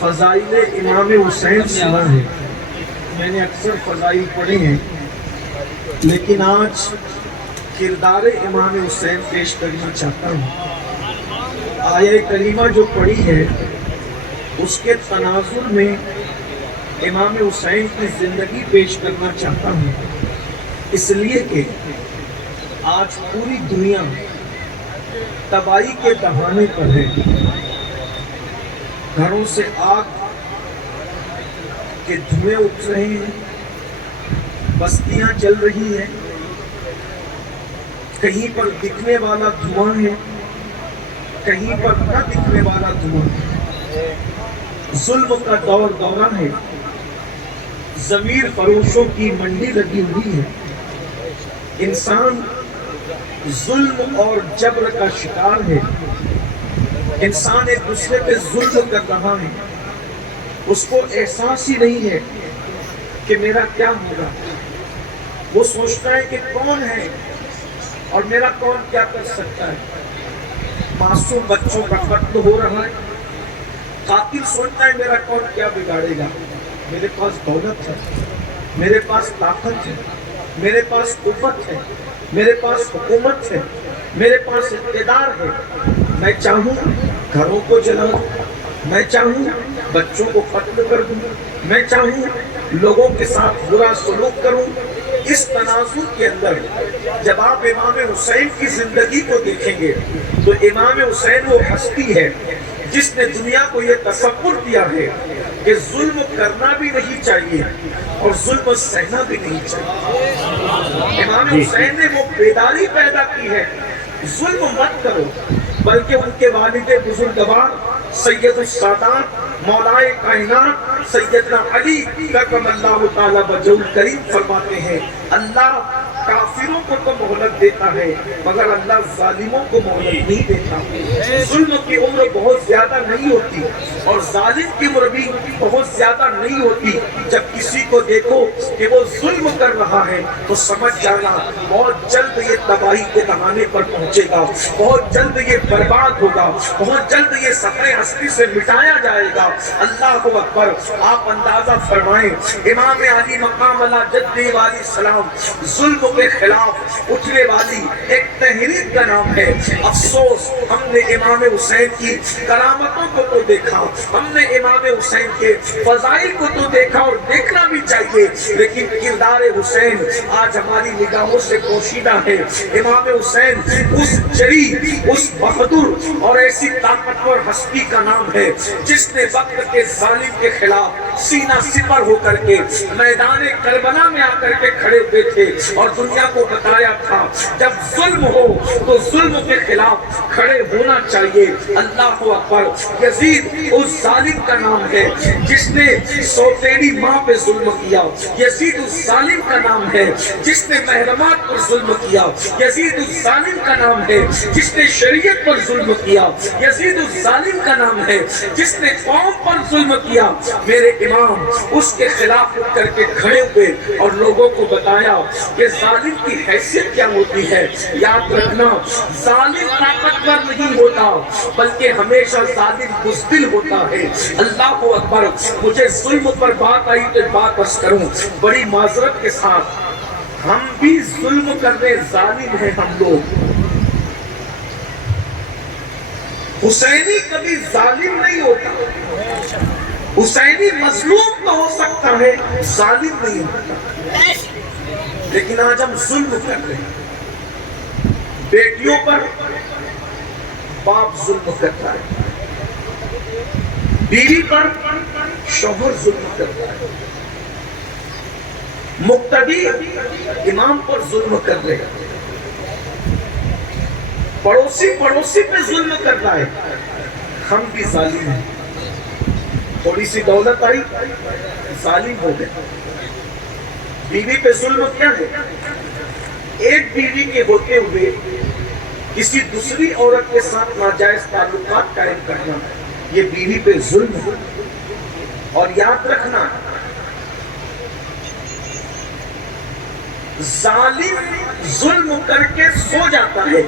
فضائل امام حسین سنا ہے، میں نے اکثر فضائل پڑھے ہیں، لیکن آج کردار امام حسین پیش کرنا چاہتا ہوں۔ آیہ کریمہ جو پڑھی ہے اس کے تناظر میں امام حسین کی زندگی پیش کرنا چاہتا ہوں، اس لیے کہ آج پوری دنیا تباہی کے دہانے پر ہے۔ گھروں سے آگ کے دھوئیں اٹھ رہے ہیں، بستیاں جل رہی ہیں، کہیں پر دکھنے والا دھواں ہے، کہیں پر نہ دکھنے والا دھواں ہے۔ ظلم کا دور دورہ ہے، ضمیر فروشوں کی منڈی لگی ہوئی ہے۔ انسان ظلم اور جبر کا شکار ہے، انسان ایک دوسرے پہ ظلم کر رہا ہے، اس کو احساس ہی نہیں ہے کہ میرا کیا ہوگا۔ وہ سوچتا ہے کہ کون ہے اور میرا کون کیا کر سکتا ہے۔ معصوم بچوں کا قتل ہو رہا ہے، قاتل سوچتا ہے میرا کون کیا بگاڑے گا۔ میرے پاس دولت ہے، میرے پاس طاقت ہے، میرے پاس قوت ہے، میرے پاس حکومت ہے، میرے پاس اقتدار ہے، میں چاہوں گھروں کو جلا دوں، میں چاہوں بچوں کو قتل کر دوں، میں چاہوں لوگوں کے ساتھ برا سلوک کروں۔ اس تناظر کے اندر جب آپ امام حسین کی زندگی کو دیکھیں گے تو امام حسین وہ ہستی ہے جس نے دنیا کو یہ تصور دیا ہے کہ ظلم کرنا بھی نہیں چاہیے اور ظلم سہنا بھی نہیں چاہیے۔ امام حسین نے وہ بیداری پیدا کی ہے، ظلم مت کرو، بلکہ ان کے والد بزرگوار سید السادات مولائے کائنات سیدنا علی کرم اللہ تعالیٰ وجہ الکریم فرماتے ہیں، اللہ کافروں کو تو مہلت دیتا ہے مگر اللہ ظالموں کو مہلت نہیں دیتا۔ ظلم کی عمر بہت زیادہ نہیں ہوتی اور ظالم کی عمر بھی بہت زیادہ نہیں ہوتی۔ جب کسی کو دیکھو کہ وہ ظلم کر رہا ہے تو سمجھ جانا بہت جلد یہ تباہی کے دہانے پر پہنچے گا، بہت جلد یہ برباد ہوگا، بہت جلد یہ صفحہ ہستی سے مٹایا جائے گا۔ اللہ اکبر۔ آپ اندازہ فرمائیں امام علی مقام اللہ جد علیہ السلام ظلم کے خلاف اٹھنے والی ایک تحریک کا نام ہے۔ افسوس ہم نے امام حسین کی کرامتوں کو تو دیکھا، ہم نے امام حسین کے فضائل کو تو دیکھا اور دیکھنا بھی چاہیے، لیکن کردار حسین آج ہماری نگاہوں سے پوشیدہ ہے۔ امام حسین اس جری، اس بہادر اور ایسی طاقتور ہستی کا نام ہے جس نے وقت کے ظالم کے خلاف سینہ سپر ہو کر کے میدان کربلا میں آ کر کے کھڑے ہوئے تھے اور دنیا کو بتایا تھا جب ظلم ہو تو ظلم کے خلاف کھڑے ہونا چاہیے۔ اللہ اکبر۔ یزید اس ظالم کا نام ہے جس نے سوتیلی ماں پہ ظلم کیا، یزید اس ظالم کا نام ہے جس نے محرمات پر ظلم کیا، یزید اس ظالم کا نام ہے جس نے شریعت پر ظلم کیا، یزید اس ظالم کا نام ہے جس نے قوم پر ظلم کیا۔ میرے امام اس کے خلاف اٹھ کر کے کھڑے ہوئے اور لوگوں کو بتایا کہ ظالم کی حیثیت کیا ہوتی ہے۔ یاد رکھنا ظالم طاقتور نہیں ہوتا بلکہ ہمیشہ ظالم بزدل ہوتا ہے۔ اللہ اکبر۔ مجھے ظلم پر بات آئی تو بات بس کروں بڑی معذرت کے ساتھ، ہم بھی ظلم کرنے ظالم ہیں ہم لوگ۔ حسینی کبھی ظالم نہیں ہوتا، حسینی مظلوم تو ہو سکتا ہے، ظالم نہیں ہوتا۔ لیکن آج ہم ظلم کر رہے ہیں، بیٹیوں پر باپ ظلم کرتا ہے، بیوی پر شوہر ظلم کرتا ہے، مقتدی امام پر ظلم کر رہے ہیں، پڑوسی پہ ظلم کر رہا ہے۔ ہم بھی ظالم ہیں، تھوڑی سی دولت آئی ظالم ہو گئے۔ بیوی پہ ظلم کیا ہے؟ ایک بیوی کے ہوتے ہوئے کسی دوسری عورت کے ساتھ ناجائز تعلقات قائم کرنا، یہ بیوی پہ ظلم ہے۔ اور یاد رکھنا ظالم ظلم کر کے سو جاتا ہے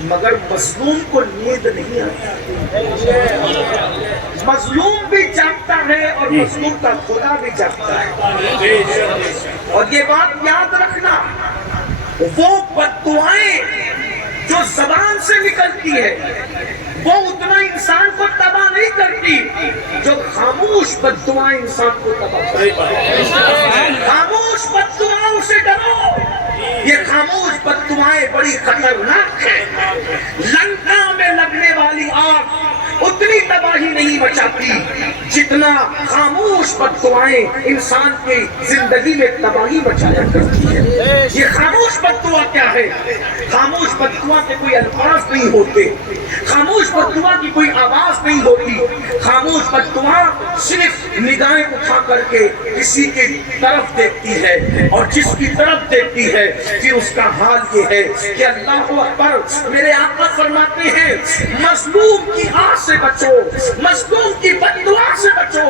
مگر مظلوم کو نیند نہیں آتی۔ مظلوم بھی جاگتا ہے اور مظلوم کا خدا بھی جاگتا ہے. اور یہ بات یاد رکھنا، وہ بد دعائیں جو زبان سے نکلتی ہے وہ اتنا انسان کو تباہ نہیں کرتی جو خاموش بد دعائیں انسان کو تباہ کرتی. خاموش بد دعاؤں سے ڈرو. یہ خاموش بد دعائیں بڑی خطرناک ہیں. لنکا میں لگنے والی آگ اتنی تباہی نہیں مچاتی جتنا خاموش بد دعائیں انسان کی زندگی میں تباہی مچایا کرتی ہے. یہ خاموش بد دعا کیا ہے؟ خاموش بد دعا کے کوئی الفاظ نہیں ہوتے، خاموش بد دعا کی کوئی آواز نہیں ہوتی. خاموش بد دعا صرف نگاہیں اٹھا کر کے کسی کی طرف دیکھتی ہے، اور جس کی طرف دیکھتی ہے پھر اس کا حال یہ ہے کہ اللہ اکبر، میرے آقا فرماتے ہیں مظلوم کی آہ سے بچو، مظلوم کی بد دعا سے بچو.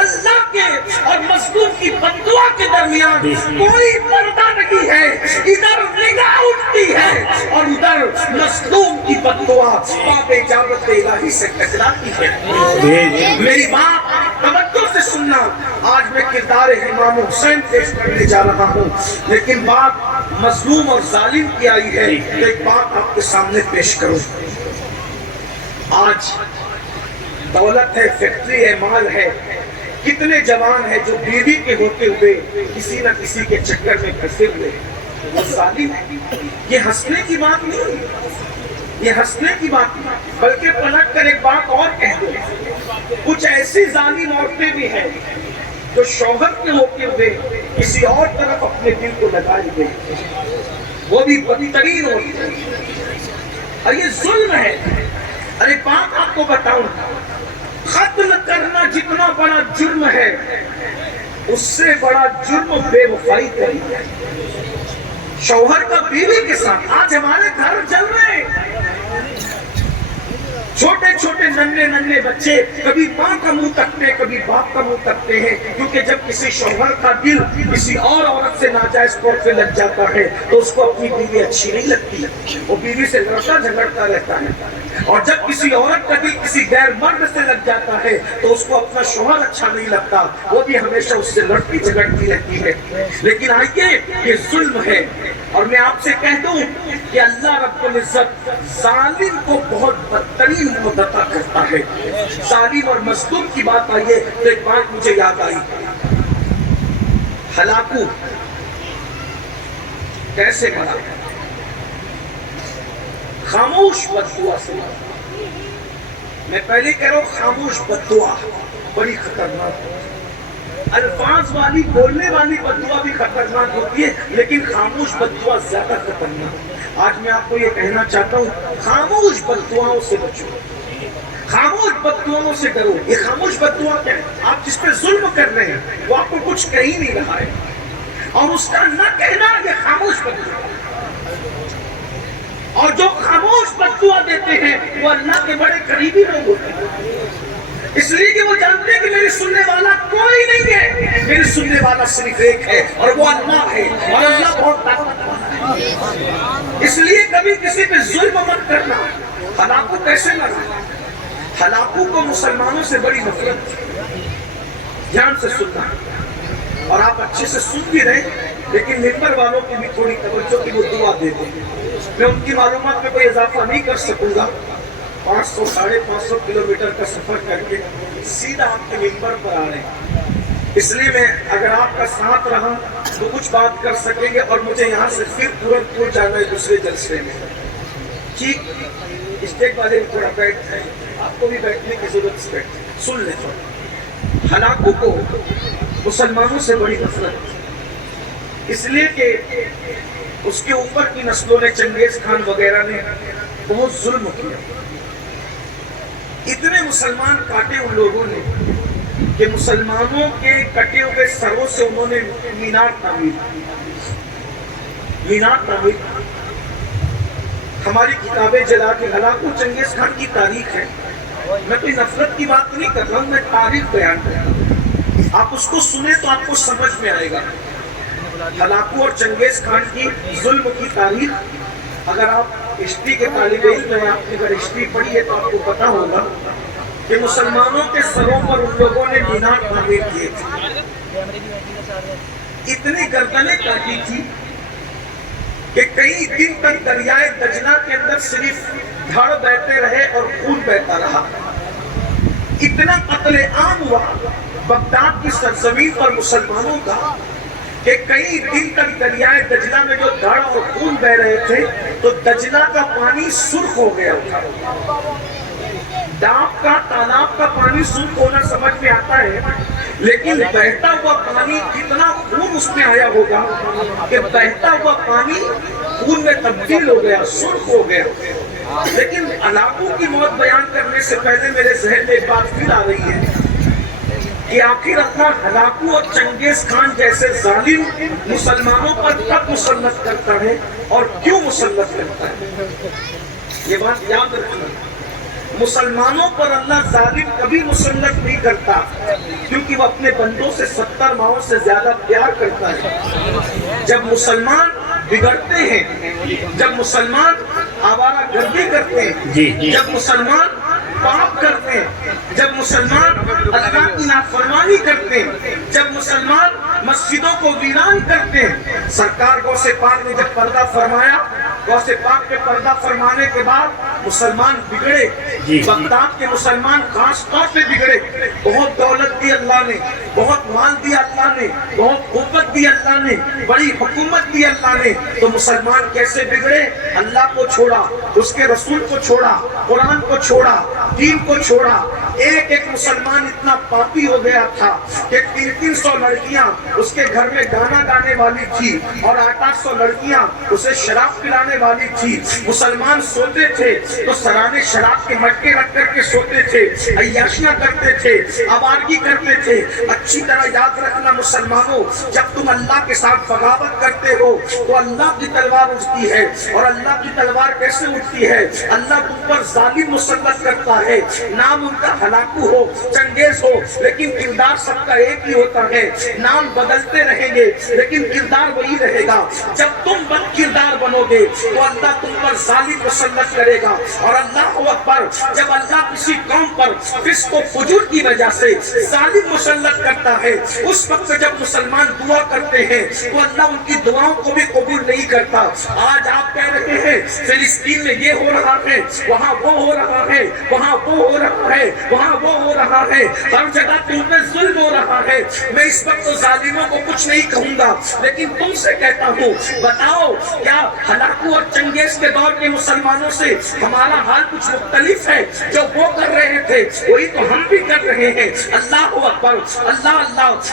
اللہ کے اور مظلوم کی بد دعا کے درمیان کوئی پردہ نہیں ہے. ادھر نگاہ اٹھتی ہے اور ادھر مظلوم کی بد دعا باب اجابت الہی سے ٹکراتی ہے. میری بات توجہ سے سننا. آج میں کردار امام حسین پیش کرنے جا رہا ہوں، لیکن بات مظلوم اور ظالم کی آئی ہے تو ایک بات آپ کے سامنے پیش کروں. آج دولت ہے، فیکٹری ہے، مال ہے، کتنے جوان ہیں جو بیوی کے ہوتے ہوئے کسی نہ کسی کے چکر میں پھنسے ہوئے. وہ ظالم ہے. یہ ہنسنے کی بات نہیں، یہ ہنسنے کی بات نہیں، بلکہ پلٹ کر ایک بات اور کہہ دو. کچھ ایسی ظالم عورتیں بھی ہیں جو شوہر کے ہوتے ہوئے کسی اور طرف اپنے دل کو لگائی گئی، وہ بھی بدترین ہوتی ہے. اور یہ ظلم ہے. ارے بات آپ کو بتاؤں، قتل کرنا جتنا بڑا جرم ہے اس سے بڑا جرم بے وفائی کرنا ہے. شوہر کا بیوی کے ساتھ آج ہمارے گھر جل رہے ہیں. چھوٹے چھوٹے ننھے ننھے بچے کبھی ماں کا منہ تکتے ہیں، کبھی باپ کا منہ تکتے ہیں، کیونکہ جب کسی شوہر کا دل کسی اور عورت سے ناجائز طور پہ لگ جاتا ہے تو اس کو اپنی بیوی اچھی نہیں لگتی، وہ بیوی سے لڑتا جھگڑتا رہتا ہے. اور جب کسی عورت کا دل کسی غیر مرد سے لگ جاتا ہے تو اس کو اپنا شوہر اچھا نہیں لگتا، وہ بھی ہمیشہ اس سے لڑتی جھگڑتی رہتی ہے. لیکن آئیے، یہ ظلم ہے. اور میں آپ سے کہہ دوں کہ اللہ رب العزت ظالم کو بہت بدترین موت عطا کرتا ہے. ظالم اور مظلوم کی بات آئیے تو ایک بات مجھے یاد آئی. ہلاکو کیسے مرا؟ خاموش بد دعا سے. میں پہلے کہہ رہا ہوں خاموش بد دعا بڑی خطرناک ہے. الفاظ والی بولنے والی بد دعا بھی خطرناک ہوتی ہے، لیکن خاموش بد دعا زیادہ خطرناک. آج میں آپ کو یہ کہنا چاہتا ہوں خاموش بد دعاؤں سے بچو، خاموش بد دعاؤں سے ڈرو. یہ خاموش بد دعا کیا ہے؟ آپ جس پہ ظلم کر رہے ہیں وہ آپ کو کچھ کہہ ہی نہیں رہا ہے، اور اس کا نہ کہنا یہ خاموش بد دعا. اور جو خاموش بد دعا دیتے ہیں وہ اللہ کے بڑے قریبی لوگ ہوتے ہیں، اس لیے کہ وہ جانتے ہیں کہ میرے سننے والا کوئی نہیں ہے، میرے سننے والا صرف ایک ہے اور وہ اللہ ہے، اور اللہ بہت طاقتور ہے. اس لیے کبھی کسی پہ ظلم مت کرنا. ہلاکو کیسے لگا؟ ہلاکو کو مسلمانوں سے بڑی نفرت. دھیان سے سننا، اور آپ اچھے سے سن بھی رہے، لیکن ممبر والوں کی بھی تھوڑی توجہ کی وہ دعا دے دیں. میں ان کی معلومات میں کوئی اضافہ نہیں کر سکوں گا. 500-550 کلومیٹر کا سفر کر کے سیدھا آپ کے ممبر پر آ رہے ہیں. اس لیے میں اگر آپ کا ساتھ رہا تو کچھ بات کر سکیں گے، اور مجھے یہاں سے پھر ترنت پور جانا ہے دوسرے جلسے میں. ٹھیک، اسٹیج والے بھی تھوڑا بیٹھ ہیں، آپ کو بھی بیٹھنے کی ضرورت سے بیٹھیں. سن لیں تھوڑا. ہلاکو کو مسلمانوں سے بڑی نفرت، اس لیے کہ اس کے اوپر کی نسلوں نے، چنگیز خان وغیرہ نے بہت ظلم کیا. اتنے مسلمان کاٹے ان لوگوں نے کہ مسلمانوں کے کٹے ہوئے سروں سے انہوں نے مینار تعمیر. ہماری کتابیں جلا کے ہلاکو چنگیز خان کی تاریخ ہے. میں کوئی نفرت کی بات نہیں کر رہا ہوں، میں تاریخ بیان کر رہا ہوں. آپ اس کو سنیں تو آپ کو سمجھ میں آئے گا. ہلاکو اور چنگیز خان کی ظلم کی تاریخ، اگر آپ ہسٹری کے طالب علم ہیں، آپ نے اگر ہسٹری پڑھی ہے تو آپ کو پتا ہوگا کہ مسلمانوں کے سروں پر ان لوگوں نے مینار تعمیر کیے تھے، اتنی گردنیں کاٹی تھی کہ کئی دن تک دریائے دجلہ کے اندر صرف دھڑ بہتے رہے اور خون بہتا رہا. اتنا قتل عام ہوا بغداد کی سرزمین پر مسلمانوں کا کہ کئی دن تک دریائے دجلہ میں جو دھڑ اور خون بہ رہے تھے تو دجلہ کا پانی سرخ ہو گیا تھا. ڈاک کا تالاب کا پانی سرخ ہونا سمجھ میں آتا ہے، لیکن بہتا ہوا پانی کتنا خون اس میں آیا ہوگا کہ بہتا ہوا پانی خون میں تبدیل ہو گیا، سرخ ہو گیا. لیکن ہلاکو کی موت بیان کرنے سے پہلے میرے ذہن میں ایک بات پھر آ رہی ہے کہ آخر اپنا ہلاکو اور چنگیز خان جیسے ظالم مسلمانوں پر کب مسلط کرتا ہے اور کیوں مسلط کرتا ہے. یہ بات یاد رکھنا، مسلمانوں پر اللہ ظالم کبھی مسلط نہیں کرتا کیونکہ وہ اپنے بندوں سے 70 ماہوں سے زیادہ پیار کرتا ہے. جب مسلمان بگڑتے ہیں، جب مسلمان آوارہ گردی کرتے ہیں، جب مسلمان پاپ کرتے ہیں، جب مسلمان اللہ کی نافرمانی کرتے ہیں، جب مسلمان مسجدوں کو ویران کرتے ہیں. سرکار غوث پاک نے جب پردہ فرمایا، غوث پاک کے پردہ فرمانے کے بعد مسلمان بگڑے. بغداد کے مسلمان خاص طور پہ بگڑے. بہت دولت دی اللہ نے، بہت مال دیا اللہ نے، بہت قوت دی اللہ نے، بڑی حکومت دی اللہ نے. تو مسلمان کیسے بگڑے؟ اللہ کو چھوڑا، اس کے رسول کو چھوڑا، قرآن کو چھوڑا، دین کو چھوڑا. ایک ایک مسلمان اتنا پاپی ہو گیا تھا کہ 300 لڑکیاں اس کے گھر میں گانا گانے والی تھی اور 800 لڑکیاں اسے شراب پلانے والی تھی. مسلمان سوتے تھے تو سرانے شراب کے مٹکے رکھ کر کے سوتے تھے، عیاشیاں کرتے تھے، آوارگی کرتے تھے. اچھی طرح یاد رکھنا مسلمانوں، جب تم اللہ کے ساتھ بغاوت کرتے ہو تو اللہ کی تلوار اٹھتی ہے. اور اللہ کی تلوار کیسے اٹھتی ہے؟ اللہ تم پر ظالم مسلط کرتا ہے. نام ان کا ہلاکو ہو، چنگیز ہو، لیکن کردار سب کا ایک ہی ہوتا ہے. نام بدلتے رہیں گے لیکن کردار وہی رہے گا. جب تم بد کردار بنو گے تو اللہ تم پر ظالم مسلط کرے گا. اور اللہ اکبر، جب اللہ کسی قوم پر فسق و فجور کی وجہ سے ظالم مسلط کرتا ہے، اس وقت جب مسلمان دعا کرتے ہیں تو اللہ ان کی دعاؤں کو بھی قبول نہیں کرتا. آج آپ کہہ رہے ہیں فلسطین میں یہ ہو رہا ہے، وہاں وہ ہو رہا ہے، وہاں وہ ہو رہا ہے، وہاں وہ ہو رہا ہے، ہر جگہ تم پہ ظلم ہو رہا ہے. میں اس وقت تو ظالموں کو کچھ نہیں کہوں گا، لیکن تم سے کہتا ہوں، بتاؤ کیا ہلاکو اور چنگیز کے دور کے مسلمانوں سے ہمارا حال کچھ مختلف ہے؟ جو وہ کر رہے تھے وہی تو ہم بھی کر رہے ہیں. اللہ اکبر، اللہ اللہ.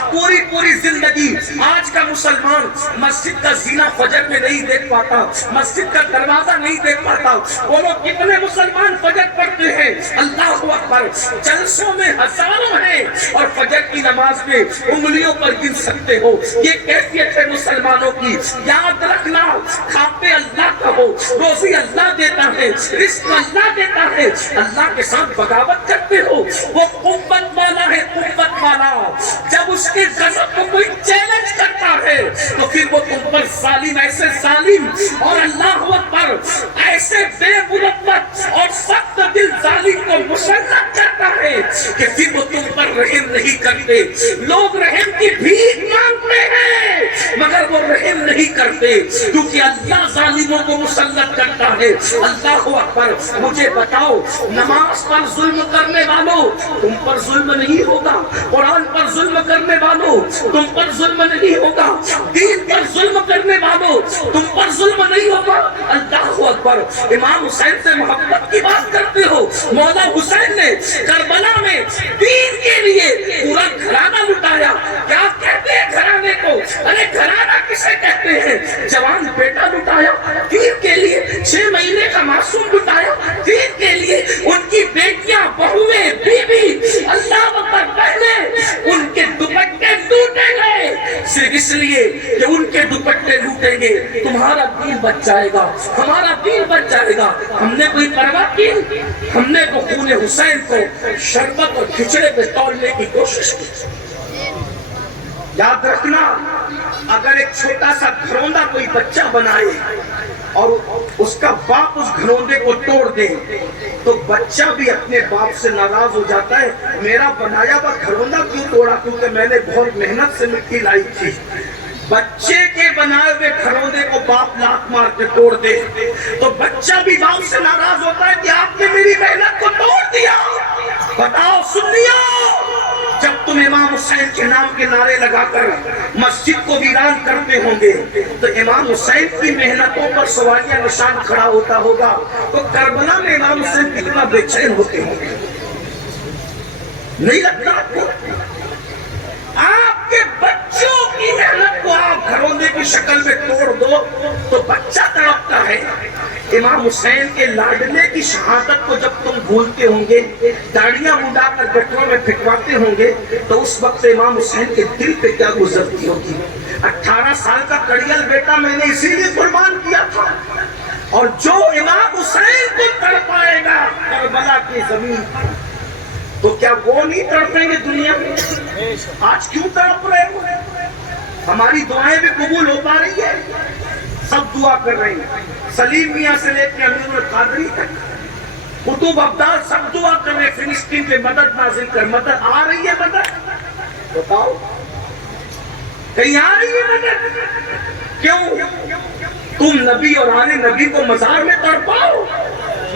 پوری زندگی آج کا مسلمان مسجد کا زینہ فجر میں نہیں دیکھ پاتا، مسجد کا دروازہ نہیں دیکھ پاتا. وہ لوگ کتنے مسلمان فجر پڑھتے ہیں، اللہ اکبر، جلسوں میں ہزاروں ہیں اور فجر کی نماز میں انگلیوں پر گن سکتے ہو. یہ کیفیت ہے مسلمانوں کی. یاد رکھنا، کھاتے اللہ کا ہو، روزی اللہ دیتا ہے، رزق اللہ دیتا ہے. اللہ کے ساتھ بغاوت کرتے ہو. وہ قوت والا ہے، قوت والا. جب اس کے غضب کو کوئی چیلنج کرتا ہے تو پھر وہ تم پر ظالم، ایسے ظالم اور اللہ اکبر ایسے بے مربت اور سخت دل ظالم کو مسلط کرتا ہے کہ پھر وہ تم پر رحم نہیں کرتے. لوگ رحم کی بھیک مانگتے ہیں مگر وہ رحم نہیں کرتے کیونکہ اللہ ظالموں کو مسلط کرتا ہے. اللہ اکبر. مجھے بتاؤ، نماز پر ظلم کرنے والوں تم پر ظلم نہیں ہوگا، قرآن پر ظلم کرنے والوں تم پر ظلم نہیں ہوگا، دین پر ظلم کرنے والوں تم پر ظلم نہیں ہوگا. اللہ اکبر. امام حسین سے محبت کی بات کرتے ہو. مولا حسین نے کربلا میں دین کے لیے پورا گھرانہ لٹایا. کیا کہتے ہیں گھرانے کو؟ ارے گھرانہ کسے کہتے ہیں؟ جوان بیٹا لٹایا دین کے لیے، 6 مہینے کا معصوم لٹایا دین کے لیے. ان کی بیٹیاں، بہویں، بیوی، اللہ اکبر، بہنیں، ان کے دوپٹے لوٹے گئے صرف اس لیے کہ ان کے دوپٹے لوٹیں گے تمہارا دین بچ جائے گا، ہمارا دین بچ جائے گا. ہم نے کوئی پرواہ کی؟ ہم نے تو خون حسین کو شربت اور کھچڑے پہ تولنے کی کوشش کی. یاد رکھنا، اگر ایک چھوٹا سا گھروندا کوئی بچہ بنائے اور اس کا باپ اس گھروندے کو توڑ دے تو بچہ بھی اپنے باپ سے ناراض ہو جاتا ہے، میرا بنایا ہوا گھروندہ کیوں توڑا، کیونکہ میں نے بہت محنت سے مٹی لائی تھی۔ بچے کے بنائے ہوئے گھروندے کو باپ لات مار کے توڑ دے تو بچہ بھی باپ سے ناراض ہوتا ہے کہ آپ نے میری محنت کو توڑ دیا۔ بتاؤ سنیو، جب تم امام حسین کے نام کے نعرے لگا کر مسجد کو ویران کرتے ہوں گے تو امام حسین کی محنتوں پر سوالیہ نشان کھڑا ہوتا ہوگا، تو کربلا میں امام حسین کتنا بے چین ہوتے ہوں گے، نہیں لگتا آپ کو؟ آپ کے بچوں کی محنت کو آپ گھروندے کی شکل میں توڑ دو تو بچہ تڑپتا ہے۔ امام حسین کے لاڈلے کی شہادت کو جب تم بھولتے ہوں گے، داڑیاں مڈا کر گٹروں میں پھٹواتے ہوں گے تو اس وقت امام حسین کے دل پہ کیا گزرتی ہوگی؟ 18 سال کا کڑیل بیٹا میں نے اسی لیے قربان کیا تھا، اور جو امام حسین کو تڑپائے گا کربلا کی زمین تو کیا وہ نہیں تڑپیں گے دنیا میں؟ آج کیوں تڑپ رہے ہو؟ ہماری دعائیں بھی قبول ہو پا رہی ہے، سب دعا کر رہے ہیں، سلیم میاں سے لے کے امیر القادری تک، قطب ابدال سب دعا کر رہے ہیں فلسطین پہ مدد نازل کر۔ مدد آ رہی ہے؟ مدد بتاؤ کہیں آ رہی ہے مدد؟ کیوں؟ تم نبی اور آل نبی کو مزار میں تڑپاؤ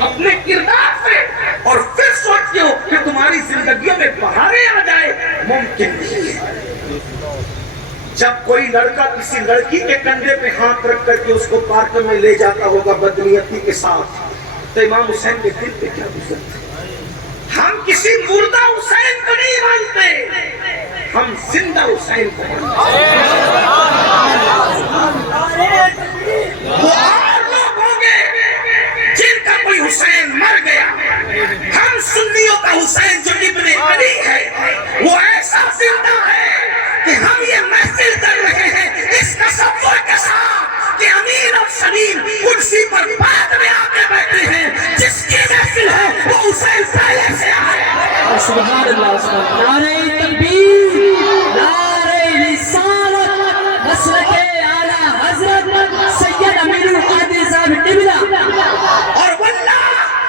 اپنے کردار سے اور پھر سوچتے ہو کہ تمہاری زندگیوں میں بہاریں آ جائے، ممکن نہیں ہے۔ جب کوئی لڑکا کسی لڑکی کے کندھے پہ ہاتھ رکھ کر کے اس کو پارک میں لے جاتا ہوگا بدنیتی کے ساتھ تو امام حسین کے دل پہ کیا گزرتا ہے؟ ہم کسی مردہ حسین کو نہیں مانتے، ہم زندہ حسین کو مانتے ہیں۔ وہ اور لوگ ہوں گے جن کا کوئی حسین مر گیا، ہم سنیوں کا حسین جو ابن علی ہے وہ ایسا زندہ ہے کہ ہم یہ محفل کر رہے ہیں اس تصور کے ساتھ کہ امیر اور سلیم کرسی پر بعد میں آ کے بیٹھے ہیں، جس کی محفل ہے وہ حسین پہلے سے آئے۔ سبحان اللہ، نعرہ تکبیر، نعرہ رسالت، مسلک اعلیٰ حضرت سید امیر القادری صاحب قبلہ۔ اور واللہ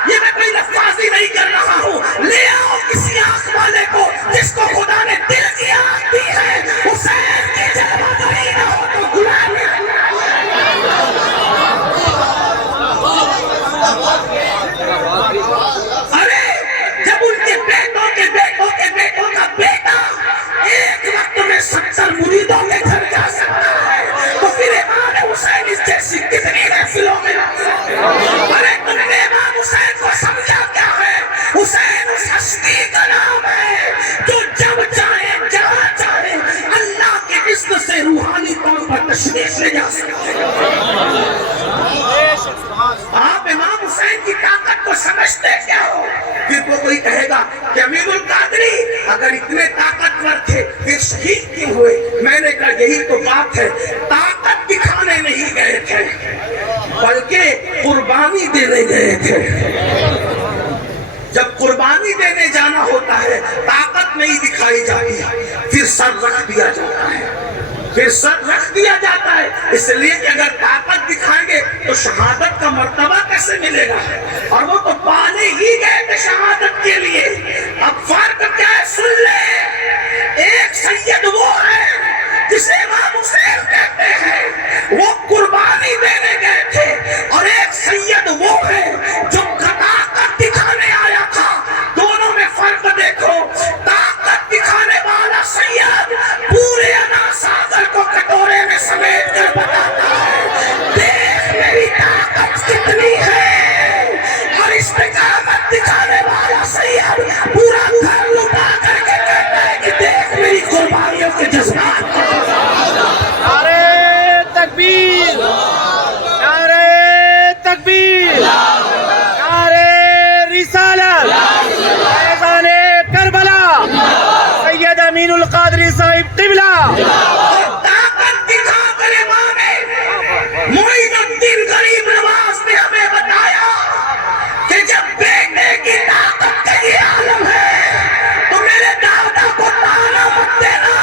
یہ میں کوئی لفظی نہیں کر رہا ہوں، لے آؤ کسی آنکھ والے کو جس کو خدا نے دل کی آنکھ دی ہے، حسین کی جلوہ گری نہ ہو تو غلام ہے۔ ارے جب ان کے بیٹوں کے بیٹوں کے بیٹوں کا بیٹا ایک وقت میں 70 مریدوں کے گھر جا سکتا ہے تو پھر امام حسین اس جیسی کتنی محفلوں میں ارے تم نے امام حسین کو سمجھا کیا ہے؟ حسین اس ہستی کا نام ہے جو جب چاہے جہاں چاہے اللہ کے عزت سے روحانی طور پر تشریف لے جا سکتے ہیں۔ آپ امام حسین کی طاقت کو سمجھتے کیا ہو؟ پھر وہ کوئی کہے گا کہ امیر القادری اگر اتنے طاقتور تھے پھر شہید کیوں ہوئے؟ میں نے کہا یہی تو بات ہے، طاقت دکھانے نہیں گئے تھے بلکہ قربانی دینے گئے تھے۔ جب قربانی دینے جانا ہوتا ہے طاقت نہیں دکھائی جاتی، پھر سر رکھ دیا جاتا ہے، پھر سر رکھ دیا جاتا ہے، اس لیے کہ اگر طاقت دکھائیں گے تو شہادت کا مرتبہ کیسے ملے گا؟ اور وہ تو پانے ہی گئے تھے شہادت کے لیے۔ اب فرق کیا ہے سن لے، ایک سید وہ ہے جسے امام حسین کہتے ہیں، وہ قربانی دینے گئے تھے، اور ایک سید وہ ہے جو طاقت دکھانے آیا تھا۔ دونوں میں فرق دیکھو، طاقت دکھانے والا سید پورے اناساگر کو کٹورے میں سمیٹ کر بتاتا ہے دیکھ میری طاقت کتنی ہے، اور استقامت دکھانے والا سید پورا گھر لٹا کر کے کہتا ہے کہ دیکھ میری قربانیوں کے جذبات۔ نعرہ تکبیر، نعرہ تکبیر، نعرہ رسالت، فیضان کربلا، سید امین القادری صاحب قبلہ۔ طاقت دکھا کر امام معین الدین غریب نواز نے ہمیں بتایا کہ جب بیٹے کی طاقت کا یہ عالم ہے تو میرے دادا کو تانا مت دینا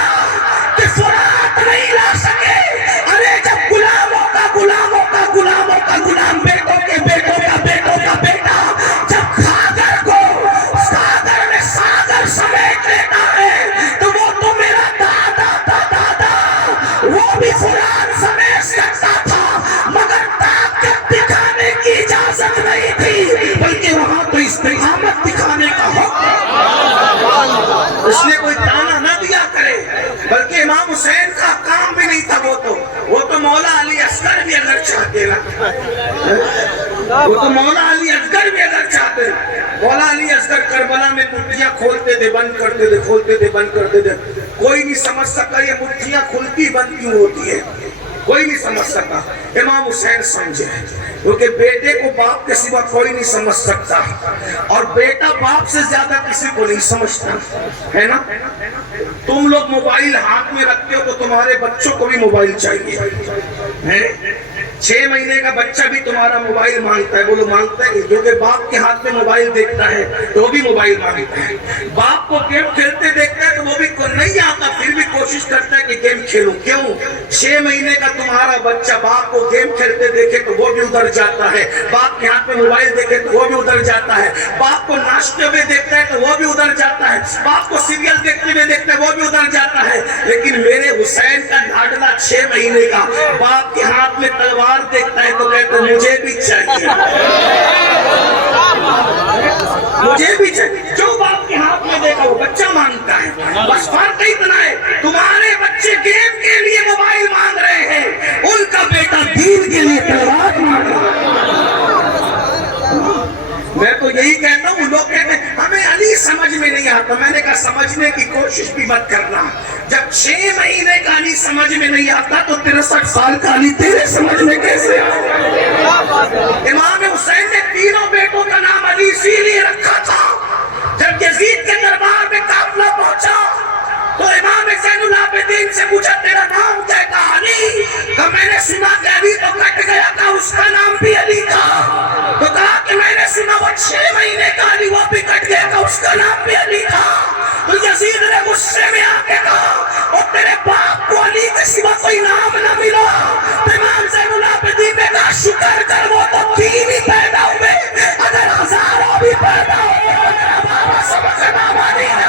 کہ فرات نہیں لا سکے۔ ارے جب غلاموں کا بیٹا ہے تو وہ تو میرا دادا کا دادا، وہ بھی فلان سمیت سکتا تھا، مگر طاقت دکھانے کی اجازت نہیں تھی، بلکہ وہاں تو استقامت دکھانے کا حکم۔ اس لیے کوئی تانا نہ دیا کرے، بلکہ امام حسین کا کام بھی نہیں تھا، وہ تو مولا علی اصغر بھی اگر چاہتے نا، وہ تو مولا علی اصغر بھی اگر چاہتے، مولا علی اصغر کربلا میں مٹھیاں کھولتے تھے بند کرتے تھے، کھولتے تھے بند کرتے تھے، کوئی نہیں سمجھ سکا یہ مٹھیاں کھلتی بند کیوں ہوتی ہے، کوئی نہیں سمجھ سکا، امام حسین سمجھے، کیونکہ بیٹے کو باپ کے سوا کوئی نہیں سمجھ سکتا، اور بیٹا باپ سے زیادہ کسی کو نہیں سمجھتا ہے نا۔ تم لوگ موبائل ہاتھ میں رکھتے ہو تو تمہارے بچوں کو بھی موبائل چاہیے، 6 مہینے کا بچہ بھی تمہارا موبائل مانگتا ہے، بولو مانگتا ہے، کیونکہ باپ کے ہاتھ میں موبائل دیکھتا ہے تو وہ بھی موبائل مانگتا ہے، باپ کو گیم کھیلتے دیکھتا ہے تو وہ بھی نہیں آتا پھر بھی کوشش کرتا ہے کہ گیم کھیلوں، کیوں؟ 6 مہینے کا تمہارا بچہ باپ کو گیم کھیلتے دیکھے تو وہ بھی ادھر جاتا ہے، باپ کے ہاتھ میں موبائل دیکھے تو وہ بھی ادھر جاتا ہے، باپ کو ناشتے ہوئے دیکھتا ہے تو وہ بھی ادھر جاتا ہے، باپ کو سیریل دیکھتے ہوئے دیکھتا ہے وہ بھی ادھر جاتا ہے، لیکن میرے حسین کا لاڈلا 6 مہینے کا باپ کے ہاتھ میں تلوار دیکھتا ہے تو کہتا ہے مجھے بھی چاہیے، مجھے بھی چاہیے، جو باپ کے ہاتھ میں دیکھا وہ بچہ مانگتا ہے، بس فرق اتنا ہے، تمہارے بچے گیم کے لیے موبائل مانگ رہے ہیں، ان کا بیٹا دین کے لیے تلوار مانگ رہا ہے۔ میں تو یہی کہتا ہوں، لوگ کہتے ہیں ہمیں علی سمجھ میں نہیں آتا، میں نے کہا سمجھنے کی کوشش بھی مت کرنا، جب 6 مہینے کا علی سمجھ میں نہیں آتا تو 63 سال کا علی تیرے سمجھ میں کیسے آتا؟ امام حسین نے تینوں بیٹوں کا نام علی اسی لیے رکھا تھا، جب یزید کے دربار میں قافلہ پہنچا تو امام زین العابدین سے پوچھا تیرا نام کیا؟ کہا علی، کہا میں نے سنا کہ علی تو کٹ گیا تھا، اس کا نام بھی علی تھا، تو کہا کہ میں نے سنا وہ 6 مہینے کا علی وہ بھی کٹ گیا تھا، اس کا نام بھی علی تھا، تو یزید نے غصے میں آ کے کہا اور تیرے باپ کو علی کے سوا کوئی نام نہ ملا، تو امام زین العابدین نے کہا شکر کر وہ تو 3 ہی پیدا ہوئے، اگر ہزاروں بھی پیدا ہوئے میرا بابا سب کا نام علی ہے۔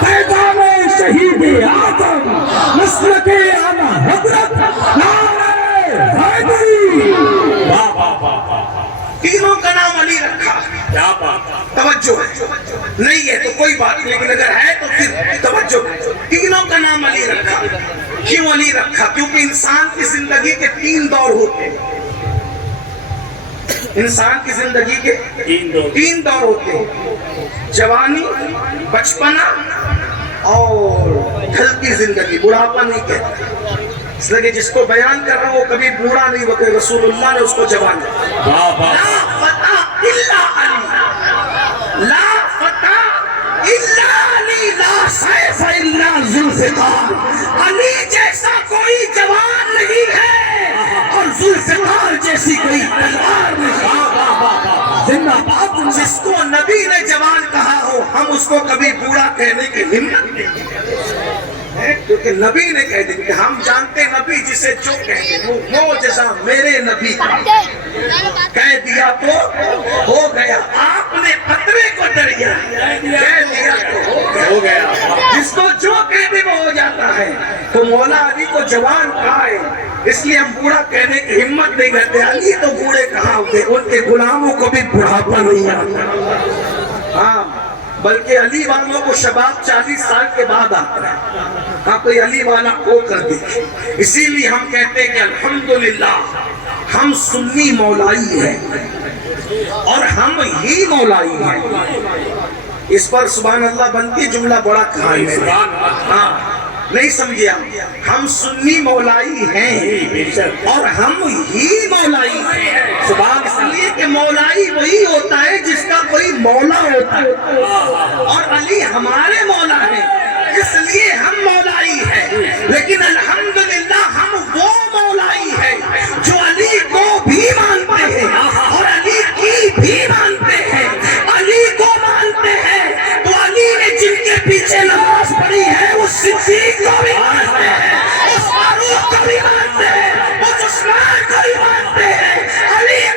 پیغام شہید اعظم مسلک اعلیٰ حضرت نعرہ حیدری، تینوں کا نام علی رکھا، کیا بات، توجہ ہے، نہیں ہے تو کوئی بات نہیں، لیکن اگر ہے تو پھر توجہ، تینوں کا نام علی رکھا، کیوں علی رکھا؟ کیونکہ انسان کی زندگی کے 3 دور ہوتے ہیں، انسان کی زندگی کے 3 دور ہوتے ہیں، جوانی، بچپنا اور ڈھلتی زندگی، بڑھاپا نہیں کہتے، اس لئے جس کو بیان کر رہا ہوں وہ کبھی بوڑھا نہیں ہوتے، رسول اللہ نے اس کو جوان کہا، لا فتح الا علی، لا فتح الا علی، لا سیف الا ذوالفقار، علی جیسا کوئی جوان نہیں ہے اور ذوالفقار جیسی کوئی تلوار نہیں، زندہ باد۔ جس کو نبی نے جوان کہا ہو ہم اس کو کبھی بوڑھا کہنے کی ہمت نہیں ہے، کیونکہ نبی نے کہہ دیا کہ ہم جانتے نبی جسے جو کہتے وہ معجزہ میرے نبی کا کہہ دیا تو ہو گیا، آپ نے قطرے کو دریا کہہ دیا تو ہو گیا، جس کو جو کہہ دے وہ ہو جاتا ہے، تو مولا علی کو جوان کہا ہے، اس لیے ہم بوڑھا کہنے کی ہمت نہیں کرتے، علی تو بوڑھے کہاں ہوتے، ان کے غلاموں کو بھی بڑھاپا نہیں آتا، ہاں بلکہ علی والوں کو شباب 40 سال کے بعد آتا ہے، ہاں کوئی علی والا ہو کر دیکھے، اسی لیے ہم کہتے ہیں کہ الحمدللہ ہم سنی مولائی ہیں اور ہم ہی مولائی ہیں، اس پر سبحان اللہ بنتی جملہ بڑا قائم ہے، ہاں نہیں سمجھے آپ، ہم سنی مولائی ہیں اور ہم ہی مولائی ہیں، سبحان، اس لیے کہ مولائی وہی ہوتا ہے جس کا کوئی مولا ہوتا ہے، اور علی ہمارے مولا ہیں اس لیے ہم مولائی ہیں، لیکن الحمدللہ ہم وہ مولائی ہیں جو علی کو بھی مانتے ہیں اور علی کی بھی مانتے ہیں، علی کو مانتے ہیں تو علی نے جن کے پیچھے نماز پڑھی ہے اس صدیق کو بھی مانتے ہیں، اس فاروق کو بھی مانتے ہیں، اس عثمان کو بھی مانتے ہیں، علی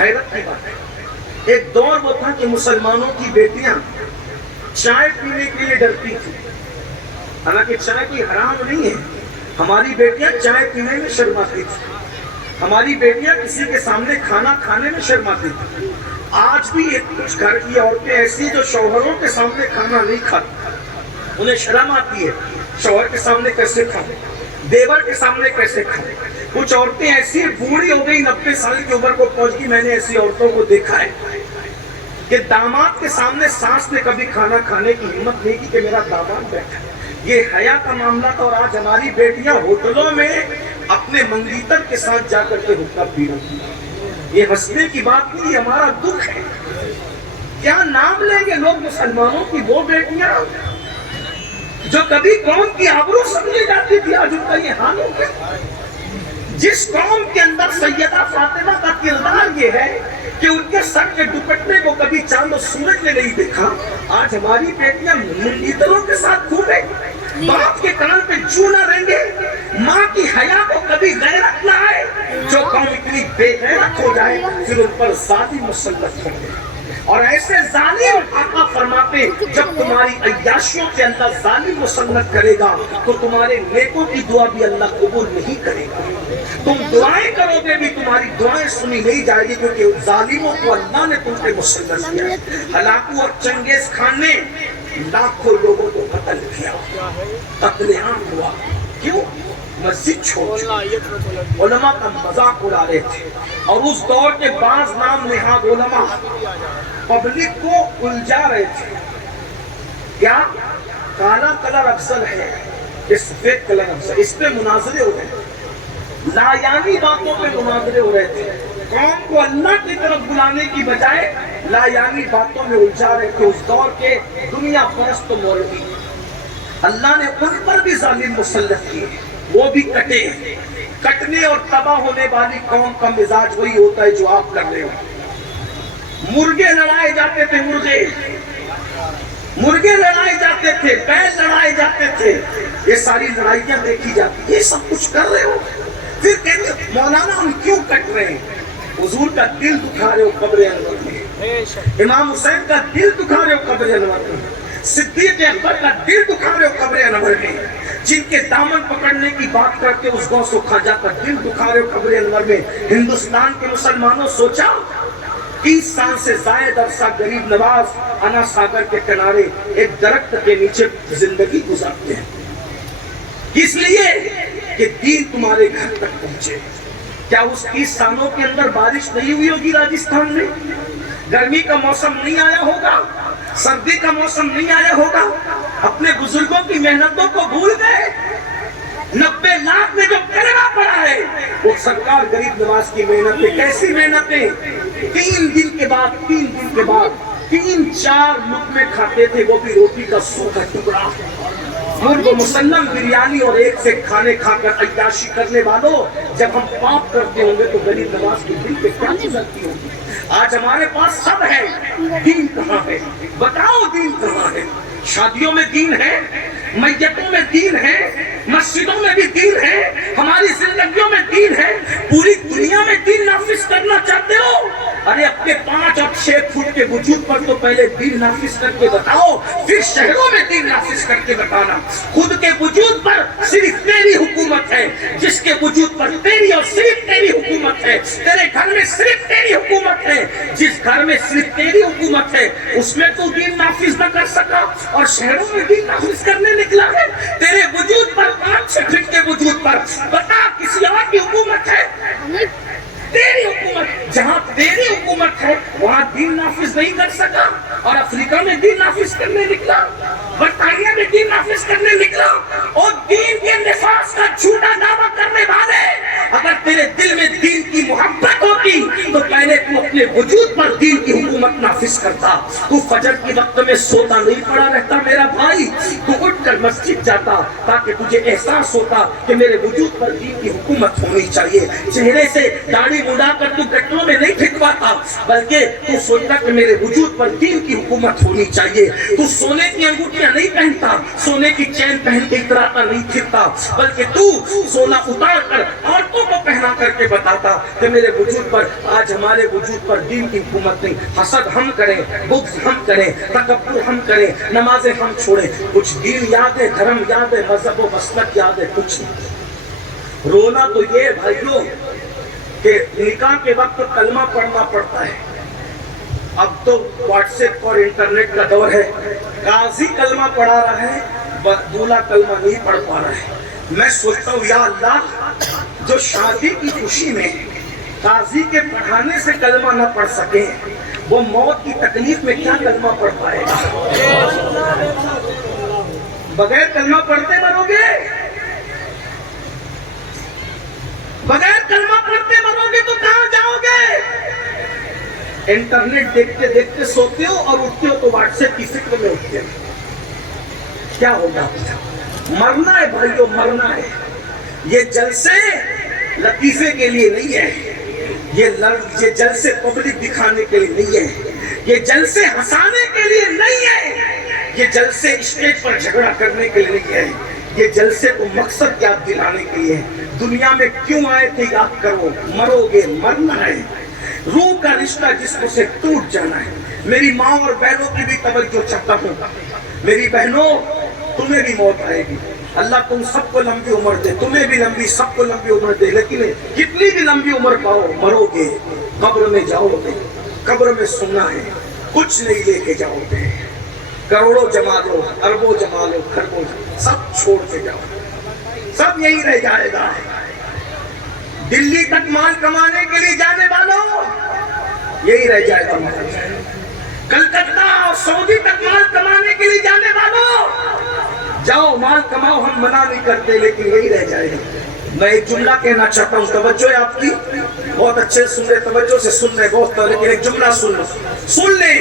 حیرت کی بات ہے، ایک دور وہ تھا کہ مسلمانوں کی بیٹیاں چائے پینے کے لیے ڈرتی تھی، حالانکہ چائے کی حرام نہیں ہے، ہماری بیٹیاں چائے پینے میں شرماتی تھی، ہماری بیٹیاں کسی کے سامنے کھانا کھانے میں شرماتی تھی۔ آج بھی ایک کچھ گھر کی عورتیں ایسی جو شوہروں کے سامنے کھانا نہیں کھاتی، انہیں شرم آتی ہے شوہر کے سامنے کیسے کھاؤں، دیور کے سامنے کیسے کھاؤں۔ کچھ عورتیں ایسی بوڑھی ہو گئی، 90 سال کی عمر کو پہنچ گئی، میں نے ایسی عورتوں کو دیکھا ہے کہ داماد کے سامنے ساس نے کبھی کھانا کھانے کی ہمت نہیں کی کہ میرا داماد بیٹھا۔ یہ حیا کا معاملہ تھا، اور آج ہماری بیٹیاں ہوٹلوں میں اپنے منگیتر کے ساتھ جا کر کے حکم پی رہی ہیں۔ یہ ہنسنے کی بات نہیں، یہ ہمارا دکھ ہے۔ کیا نام لیں گے لوگ مسلمانوں کی وہ بیٹیاں جو کبھی قوم کی آبرو سمجھی جاتی تھی، آج ان کا یہ حال ہو گیا۔ جس قوم کے اندر سیدہ فاطمہ کا کردار یہ ہے کہ ان کے سر کے دوپٹے کو کبھی چاند و سورج نے نہیں دیکھا، آج ہماری بیٹیاں منگیتروں کے ساتھ گھومیں، باپ کے کان پہ چوں نہ رہیں گے، ماں کی حیا کو کبھی غیرت نہ آئے۔ جو قوم اتنی بے غیرت ہو جائے پھر ان پر ظالم مسلط ہوں گے، اور ایسے ظالم آقا فرماتے جب تمہاری عیاشیوں کے اندر ظالم مسلط کرے گا تو تمہارے نیکوں کی دعا بھی اللہ قبول نہیں کرے گا، تم دعائیں کرو گے بھی تمہاری دعائیں سنی نہیں جائے گی، کیونکہ ظالموں کو اللہ نے تم پہ مسلط کیا ہے۔ ہلاکو اور چنگیز خان نے لاکھوں لوگوں کو قتل کیا، قتل عام ہوا، کیوں؟ مسجد چھوڑ، علماء کا مذاق اڑا رہے تھے، اور اس دور کے بعض نام نہاد علماء پبلک کو الجھا رہے تھے۔ کیا؟ کالا کلر افضل ہے کہ سفید کلر افضل؟ اس پہ مناظرے ہو رہے تھے، لا یعنی باتوں پہ مناظرے ہو رہے تھے، قوم کو اللہ کی طرف بلانے کی بجائے لا یعنی باتوں میں الجھا رہے تھے۔ اس دور کے دنیا پرست مولوی، اللہ نے ان پر بھی ظالم مسلط کیے، وہ بھی کٹے۔ کٹنے اور تباہ ہونے والی قوم کا مزاج وہی ہوتا ہے جو آپ کر رہے ہو۔ مرغے لڑائے جاتے تھے، مرغے لڑائے جاتے تھے، بیل لڑائے جاتے تھے، یہ ساری لڑائیاں دیکھی جاتی، یہ سب کچھ کر رہے ہو، پھر کہتے مولانا ہم کیوں کٹ رہے ہیں؟ حضور کا دل دکھا رہے ہو قبر انور میں، امام حسین کا دل دکھا رہے ہو قبر انور میں، صدیق اکبر کا دل دکھا رہے ہو قبر انور میں، جن کے دامن پکڑنے کی بات کرتے اس غوث و خواجہ کا دل دکھا رہے ہو قبر انور میں۔ ہندوستان کے مسلمانوں سوچا 30 سال سے زائد عرصہ غریب نواز انا ساگر کے کنارے ایک درخت کے نیچے زندگی گزارتے ہیں، کس لیے؟ کہ دین تمہارے گھر تک پہنچے۔ کیا اس 30 سالوں کے اندر بارش نہیں ہوئی ہوگی راجستھان میں؟ گرمی کا موسم نہیں آیا ہوگا، سردی کا موسم نہیں آیا ہوگا؟ اپنے بزرگوں کی محنتوں کو بھول گئے؟ 90 لاکھ میں جو کلمہ پڑا ہے وہ سرکار غریب نواز کی محنتیں، کیسی محنتیں؟ 3 دن کے بعد 3-4 لقمے کھاتے تھے، وہ بھی روٹی کا سوکھا ٹکڑا۔ مرغ مسلم بریانی اور ایک سے کھانے کھا کر عیاشی کرنے والوں، جب ہم پاپ کرتے ہوں گے تو غریب نواز کی دل پہ کیا گزرتی ہوگی؟ آج ہمارے پاس سب ہے، دین کہاں ہے؟ بتاؤ دین کہاں ہے؟ شادیوں میں دین ہے، میتوں میں دین ہے، مسجدوں میں بھی دین ہے، ہماری زندگیوں میں دین ہے، پوری دنیا میں دین نافذ کرنا چاہتے ہو؟ ارے اپنے 5 اور 6 فٹ کے وجود پر تو پہلے دین نافذ کر کے بتاؤ، پھر شہروں میں دین نافذ کر کے بتانا۔ خود کے وجود پر صرف تیری حکومت ہے، جس کے وجود پر تیری اور صرف تیری حکومت ہے، تیرے گھر میں صرف تیری حکومت ہے، جس گھر میں صرف تیری حکومت ہے اس میں تو دین نافذ نہ کر سکا اور شہروں میں دین نافذ کرنے نکلا ہے۔ تیرے وجود پر 5-6 فٹ کے وجود پر بتا کسی اور کی حکومت ہے؟ تیری حکومت، جہاں تیری حکومت ہے وہاں دین نافذ نہیں کر سکا، اور افریقہ میں دین نافذ کرنے نکلا، برطانیہ میں دین نافذ کرنے نکلا، اور دین کے نفاذ کا جھوٹا دعویٰ کرنے والے، اگر تیرے دل میں دین کی محبت ہوتی تو پہلے تو اپنے وجود پر دین کی حکومت نافذ کرتا۔ تو فجر کی وقت میں سوتا نہیں پڑا رہتا میرا بھائی، تو اٹھ کر مسجد جاتا تاکہ تجھے احساس ہوتا کہ میرے وجود پر دین کی حکومت ہونی چاہیے۔ چہرے سے داڑھی مڈا کر تو گٹروں میں نہیں پھینکواتا، بلکہ تو سوچتا کہ میرے وجود پر دین کی حکومت ہونی چاہیے۔ تو سونے کی انگوٹھیاں نہیں پہنتا، سونے کی چین پہن کے اتراتا نہیں پھرتا، بلکہ تو سونا اتار کر عورتوں کو پہنا کر کے بتاتا کہ میرے وجود پر آج ہمارے ہمارے وجود پر دین کی حکومت نہیں. حسد ہم کریں, بغض ہم کریں, تکبر ہم کریں, نمازیں ہم چھوڑیں, کچھ دین یاد ہے, دھرم یاد ہے, مذہب و مسلک یاد ہے, کچھ نہیں. رونا تو یہ بھائیوں کہ نکاح کے وقت کلمہ پڑھنا پڑتا ہے. اب تو واٹس ایپ اور انٹرنیٹ کا دور ہے, قاضی کلمہ پڑھا رہا ہے, دولہا کلمہ نہیں پڑھ پا رہا ہے. میں سوچتا ہوں یا اللہ, جو شادی کی خوشی میں قاضی کے پڑھانے سے کلمہ نہ پڑھ سکے, وہ موت کی تکلیف میں کیا کلمہ پڑھ پائے گا؟ بغیر کلمہ پڑھتے مرو گے, بغیر کلمہ پڑھتے مرو گے تو کہاں جاؤ گے؟ انٹرنیٹ دیکھتے دیکھتے سوتے ہو اور اٹھتے ہو تو واٹس ایپ کی فکر میں اٹھتے ہو. کیا ہوگا؟ مرنا ہے بھائیو, مرنا ہے. یہ جلسے لطیفے کے لیے نہیں ہے, یہ جلسے پبلک دکھانے کے لیے نہیں ہے, یہ جلسے ہنسانے کے لیے نہیں ہے, یہ جلسے اسٹیج پر جھگڑا کرنے کے لیے نہیں ہے, یہ جلسے کو مقصد یاد دلانے کے لیے ہے. دنیا میں کیوں آئے تھے یاد کرو, مرو گے, مرنا ہے. روح کا رشتہ جسم سے ٹوٹ جانا ہے. میری ماں اور بہنوں کی بھی توجہ چاہتا ہوں. میری بہنوں, تمہیں بھی موت آئے گی. اللہ تم سب کو لمبی عمر دے, تمہیں بھی لمبی, سب کو لمبی عمر دے, لیکن کتنی بھی لمبی عمر پاؤ, مرو گے, قبر میں جاؤ گے. قبر میں سننا ہے, کچھ نہیں لے کے جاؤ گے. کروڑوں جما لو, اربوں جما لو, خربوں سب چھوڑ کے جاؤ, سب یہی رہ جائے گا. دلی تک مال کمانے کے لیے جانے والوں, یہی رہ جائے گا. کلکتہ اور سعودی تک مال کمانے کے لیے جانے والوں, جاؤ مال کماؤ, ہم منع نہیں کرتے, لیکن یہی رہ جائے گا. میں ایک جملہ کہنا چاہتا ہوں, توجہ ہے آپ کی, بہت اچھے سن رہے, توجہ سے سن رہے بہت, لیکن ایک جملہ سن لیں.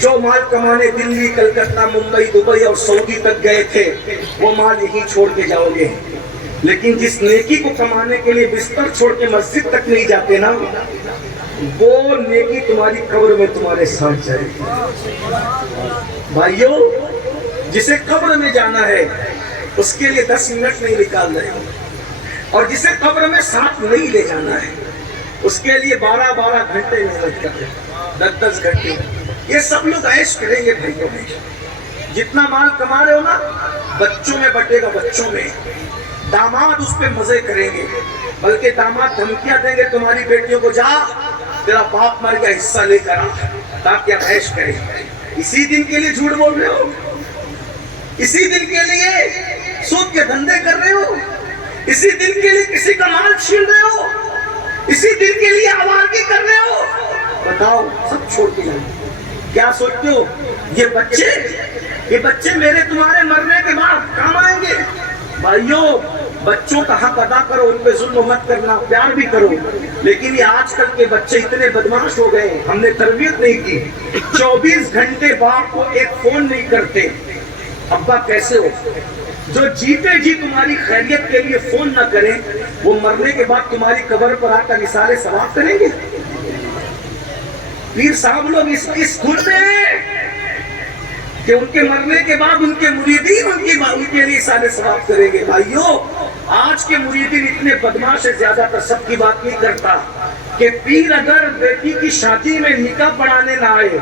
جو مال کمانے دلی, کلکتہ, ممبئی, دبئی اور سعودی تک گئے تھے, وہ مال یہی چھوڑ کے جاؤ گے. لیکن جس نیکی کو کمانے کے لیے بستر چھوڑ کے مسجد تک نہیں جاتے نا, وہ نیکی تمہاری قبر میں تمہارے ساتھ جائے گی. بھائیوں, جسے قبر میں جانا ہے اس کے لیے 10 منٹ نہیں نکال رہے, اور جسے قبر میں ساتھ نہیں لے جانا ہے اس کے لیے 12 گھنٹے محنت کر رہے, 10 گھنٹے. یہ سب لوگ عیش کریں گے بھائیوں. جتنا مال کما رہے ہو نا, بچوں میں بٹے گا, بچوں میں. داماد اس پہ مزے کریں گے, بلکہ داماد دھمکیاں دیں گے تمہاری بیٹیوں کو, جا تیرا باپ مر گیا, حصہ لے کر آ, تاکہ آپ عیش کریں. اسی دن کے لیے جھوٹ بول رہے ہو, اسی دن کے لیے سود کے دھندے کر رہے ہو, اسی دن کے لیے کسی کا مال چھین رہے ہو, اسی دن کے لیے آوارگی کر رہے ہو. بتاؤ, سب چھوڑ کے جاؤ. کیا سوچتے ہو یہ بچے میرے تمہارے مرنے کے بعد کام آئیں گے؟ بھائیوں, بچوں کا حق ادا کرو, ان پہ ظلم مت کرنا, پیار بھی کرو. لیکن یہ آج کل کے بچے اتنے بدماش ہو گئے, ہم نے تربیت نہیں کی. 24 گھنٹے باپ کو ایک فون نہیں کرتے. ابا کیسے ہو؟ جو جیتے جی تمہاری خیریت کے لیے فون نہ کریں, وہ مرنے کے بعد تمہاری قبر پر آ کر اشارے ثواب کریں گے. پیر صاحب لوگ اس دھن میں ہیں کہ ان کے مرنے کے بعد ان کے مریدین ان کے لیے اشارے ثواب کریں گے. بھائیوں, آج کے مریدین اتنے بدماش ہے, زیادہ تر سب کی بات نہیں کرتا, کہ پیر اگر بیٹی کی شادی میں نکاح پڑھانے نہ آئے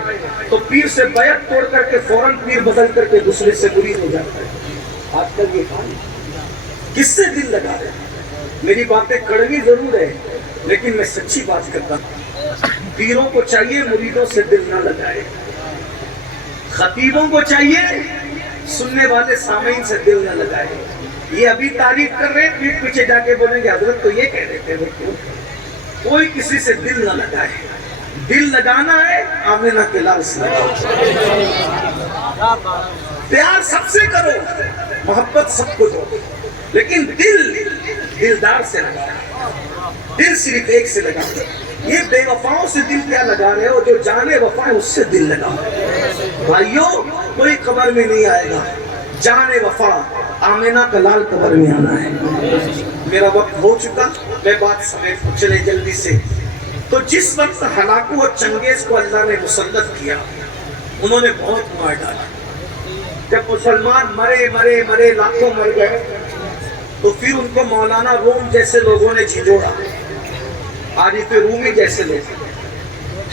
تو پیر سے بیعت توڑ کر کے فوراً پیر بدل کر کے دوسرے سے مرید ہو جاتا ہے. آج کل یہ کام کس سے دل لگا رہے ہیں؟ میری باتیں کڑوی ضرور ہے, لیکن میں سچی بات کرتا ہوں. پیروں کو چاہیے مریدوں سے دل نہ لگائے, خطیبوں کو چاہیے سننے والے سامعین سے دل نہ لگائے. یہ ابھی تعریف کر رہے ہیں, پیٹ پیچھے جا کے بولیں گے حضرت تو یہ کہہ رہے تھے. کوئی کسی سے دل نہ لگائے. دل لگانا ہے آمنہ کے لال سے لگاؤ. پیار سب سے کرو, محبت سب کو دو, لیکن دلدار سے لگاؤ. دل صرف ایک سے لگاؤ. یہ بے وفاؤں سے دل کیا لگا رہے ہو؟ جو جانے وفا ہے اس سے دل لگاؤ. بھائیوں, کوئی قبر میں نہیں آئے گا, جانے وفا آمنہ کا لال قبر میں آنا ہے. میرا وقت ہو چکا, میں بات سمیٹ چلے جلدی سے. تو جس وقت ہلاکو اور چنگیز کو اللہ نے مسلط کیا, انہوں نے بہت مار ڈالا. جب مسلمان مرے لاکھوں مر گئے, تو پھر ان کو مولانا روم جیسے لوگوں نے جھنجھوڑا, عارف رومی جیسے لوگ,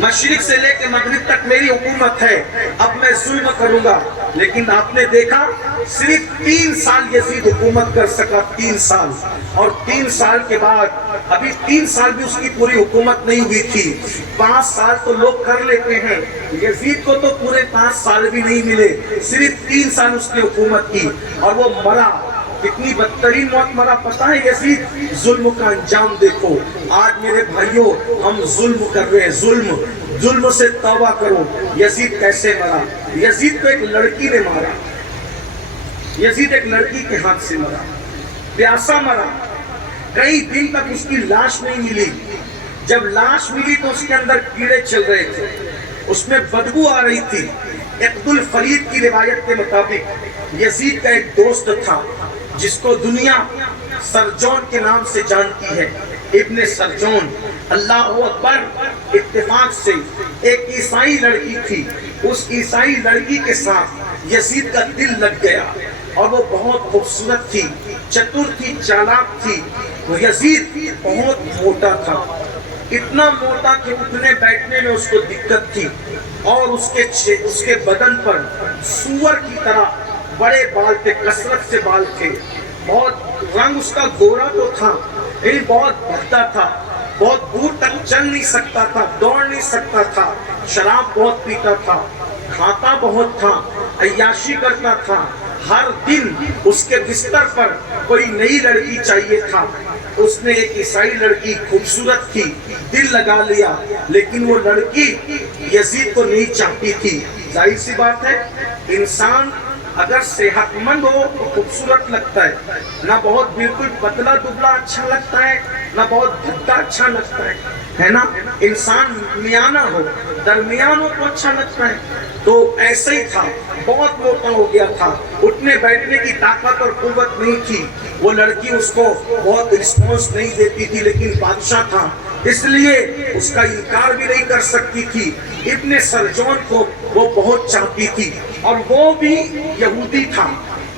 مشرق سے لے کے مغرب تک میری حکومت ہے، اب میں ظلم کروں گا۔ لیکن آپ نے دیکھا صرف 3 سال یزید حکومت کر سکا، 3 سال، اور 3 سال کے بعد ابھی 3 سال بھی اس کی پوری حکومت نہیں ہوئی تھی۔ 5 سال تو لوگ کر لیتے ہیں، یزید کو تو پورے 5 سال بھی نہیں ملے، صرف 3 سال اس نے حکومت کی اور وہ مرا۔ کتنی بدترین موت مرا پتہ ہے یزید؟ ظلم کا انجام دیکھو۔ آج میرے بھائیوں ہم ظلم کر رہے ہیں، ظلم سے توبہ کرو۔ یزید کیسے مرا؟ یزید کو ایک لڑکی نے مارا، یزید ایک لڑکی کے ہاتھ سے مرا، پیاسا مرا، کئی دن تک اس کی لاش نہیں ملی۔ جب لاش ملی تو اس کے اندر کیڑے چل رہے تھے، اس میں بدبو آ رہی تھی۔ عقد الفرید کی روایت کے مطابق یزید کا ایک دوست تھا جس کو دنیا سرجون کے نام سے جانتی ہے، ابن سرجون۔ اللہ اکبر، اتفاق سے ایک عیسائی لڑکی تھی، اس عیسائی لڑکی کے ساتھ یزید کا دل لگ گیا اور وہ بہت خوبصورت تھی، چتر تھی، چالاک تھی۔ یزید بہت موٹا تھا، اتنا موٹا کہ اٹھنے بیٹھنے میں اس کو دقت تھی، اور اس کے بدن پر سور کی طرح بڑے بال تھے، کثرت سے بال تھے۔ بہت رنگ اس کا گورا تو تھا لیکن بہت بھدا تھا، بہت دور تک چل نہیں سکتا تھا، دوڑ نہیں سکتا تھا، شراب بہت پیتا تھا، کھاتا بہت تھا، عیاشی کرتا تھا۔ ہر دن اس کے بستر پر کوئی نئی لڑکی چاہیے تھا۔ اس نے ایک عیسائی لڑکی خوبصورت تھی، دل لگا لیا، لیکن وہ لڑکی یزید کو نہیں چاہتی تھی۔ ظاہر سی بات ہے، انسان اگر صحت مند ہو تو خوبصورت لگتا ہے، نہ بہت بالکل پتلا دبلا اچھا لگتا ہے، نہ بہت بھدا اچھا لگتا ہے نا؟ انسان میانہ ہو، درمیان ہو تو اچھا لگتا ہے۔ تو ایسے ہی تھا، بہت موٹا ہو گیا تھا، اٹھنے بیٹھنے کی طاقت اور قوت نہیں تھی۔ وہ لڑکی اس کو بہت رسپانس نہیں دیتی تھی، لیکن بادشاہ تھا اس لیے اس کا انکار بھی نہیں کر سکتی تھی۔ ابن سرجون کو وہ بہت چاہتی تھی، اور وہ بھی یہودی تھا،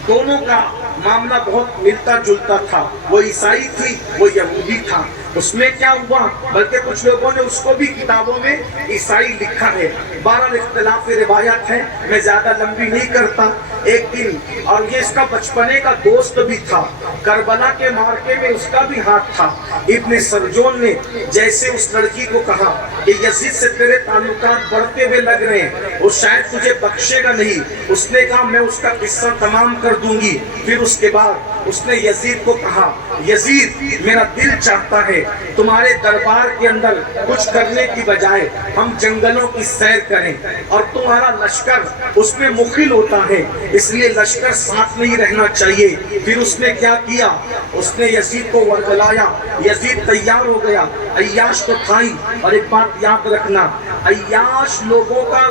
دونوں کا معاملہ بہت ملتا جلتا تھا۔ وہ عیسائی تھی، وہ یہودی تھا۔ اس میں کیا ہوا، بلکہ کچھ لوگوں نے اس کو بھی کتابوں میں عیسائی لکھا ہے، بہرحال اختلاف روایات ہے، میں زیادہ لمبی نہیں کرتا۔ ایک دن، اور یہ اس کا بچپنے کا دوست بھی تھا، کربلا کے مارکے میں اس کا بھی ہاتھ تھا۔ ابن سرجون نے جیسے اس لڑکی کو کہا کہ یزید سے تیرے تعلقات بڑھتے ہوئے لگ رہے ہیں، وہ شاید تجھے بخشے گا نہیں۔ اس نے کہا میں اس کا قصہ تمام کر دوں گی۔ پھر اس کے بعد اس نے یزید کو کہا، یزید میرا دل چاہتا ہے تمہارے دربار کے اندر کچھ کرنے کی بجائے ہم جنگلوں کی سیر کریں، اور تمہارا لشکر اس میں مخل ہوتا ہے، اس لیے لشکر ساتھ نہیں رہنا چاہیے۔ پھر اس نے کیا کیا، اس نے یزید کو ورگلایا، یزید تیار ہو گیا، عیاش کو کھائی۔ اور ایک بات یاد رکھنا، عیاش لوگوں کا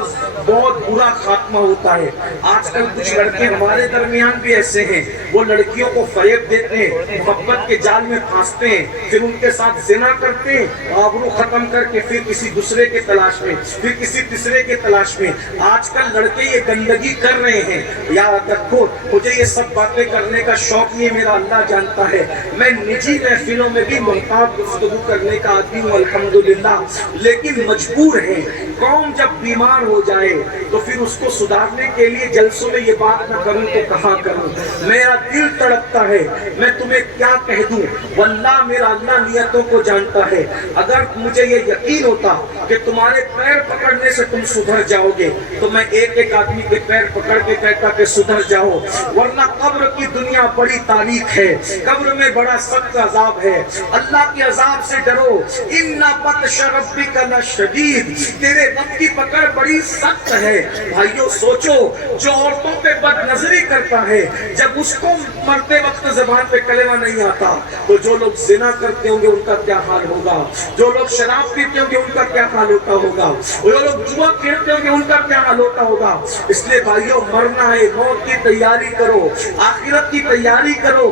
بہت برا خاتمہ ہوتا ہے۔ آج کل کچھ لڑکے ہمارے درمیان بھی ایسے ہیں، وہ لڑکیوں کو فریب دیتے ہیں، محبت کے جال میں پھانستے ہیں، پھر ان کے ساتھ زنا کرتے ہیں، آبرو ختم کر کے پھر کسی دوسرے کے تلاش میں، پھر کسی تیسرے کے تلاش میں۔ آج کل لڑکے یہ گندگی کر رہے ہیں۔ یاد رکھو، مجھے یہ سب باتیں کرنے کا شوق نہیں، میرا اللہ جانتا ہے، میں نجی محفلوں میں بھی محتاط گفتگو کرنے کا آدمی ہوں الحمدللہ، لیکن مجبور ہے۔ قوم جب بیمار ہو جائے تو پھر اس کو سدھارنے کے لیے جلسوں میں یہ بات نہ کروں تو کہاں کروں؟ میرا دل تڑپتا ہے، میں تمہیں کیا کہہ دوں؟ واللہ میرا اللہ نیتوں کو جانتا ہے۔ اگر مجھے یہ یقین ہوتا کہ تمہارے پیر پکڑنے سے تم سدھر جاؤ گے تو میں ایک ایک آدمی کے پیر پکڑ کے کہتا کہ سدھر جاؤ، ورنہ قبر کی دنیا بڑی تاریخ ہے، قبر میں بڑا سخت عذاب ہے۔ اللہ کے عذاب سے ڈرو، ان بطش ربک لشدید، تیرے رب کی پکڑ بڑی سخت ہے۔ بھائیو سوچو، جو عورتوں پہ بد نظری کرتا ہے، جب اس کو مرتے وقت زبان پہ کلمہ نہیں آتا، تو جو لوگ زنا کرتے ہوں گے ان کا کیا حال ہوگا، جو لوگ شراب پیتے ہوں گے ان کا کیا حال ہوتا ہوگا، جو لوگ جوا کھیلتے ہوں گے ان کا کیا حال ہوتا ہوگا۔ اس لیے بھائیو مرنا ہے، موت کی تیاری کرو، آخرت کی تیاری کرو،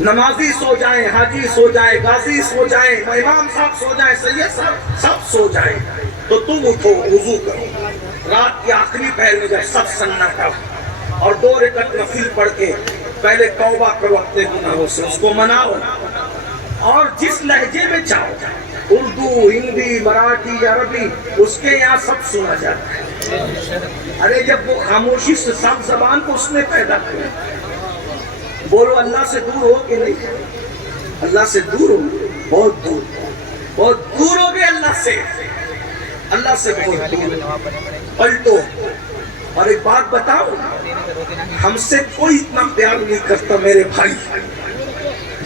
نمازی سو جائیں، حاجی سو جائے، غازی سو جائیں، امام صاحب سو جائیں، سید صاحب سب سو جائیں، تو تم اٹھو، وضو کرو، رات کی آخری پہر میں جب سب سناٹا ہو، اور 2 رکعت نفل پڑھ کے پہلے توبہ کرو اپنے گناہوں سے، اس کو مناؤ، اور جس لہجے میں چاہو، اردو، ہندی، مراٹھی، عربی، اس کے یہاں سب سنا جاتا ہے۔ ارے جب وہ خاموشی سے سب زبان کو اس نے پیدا کیا، بولو اللہ سے دور ہو کہ نہیں؟ اللہ سے دور ہو، بہت دور، بہت دور ہو گئے اللہ سے، اللہ سے بہت دور۔ پلٹو، اور ایک بات بتاؤ، ہم سے کوئی اتنا پیار نہیں کرتا میرے بھائی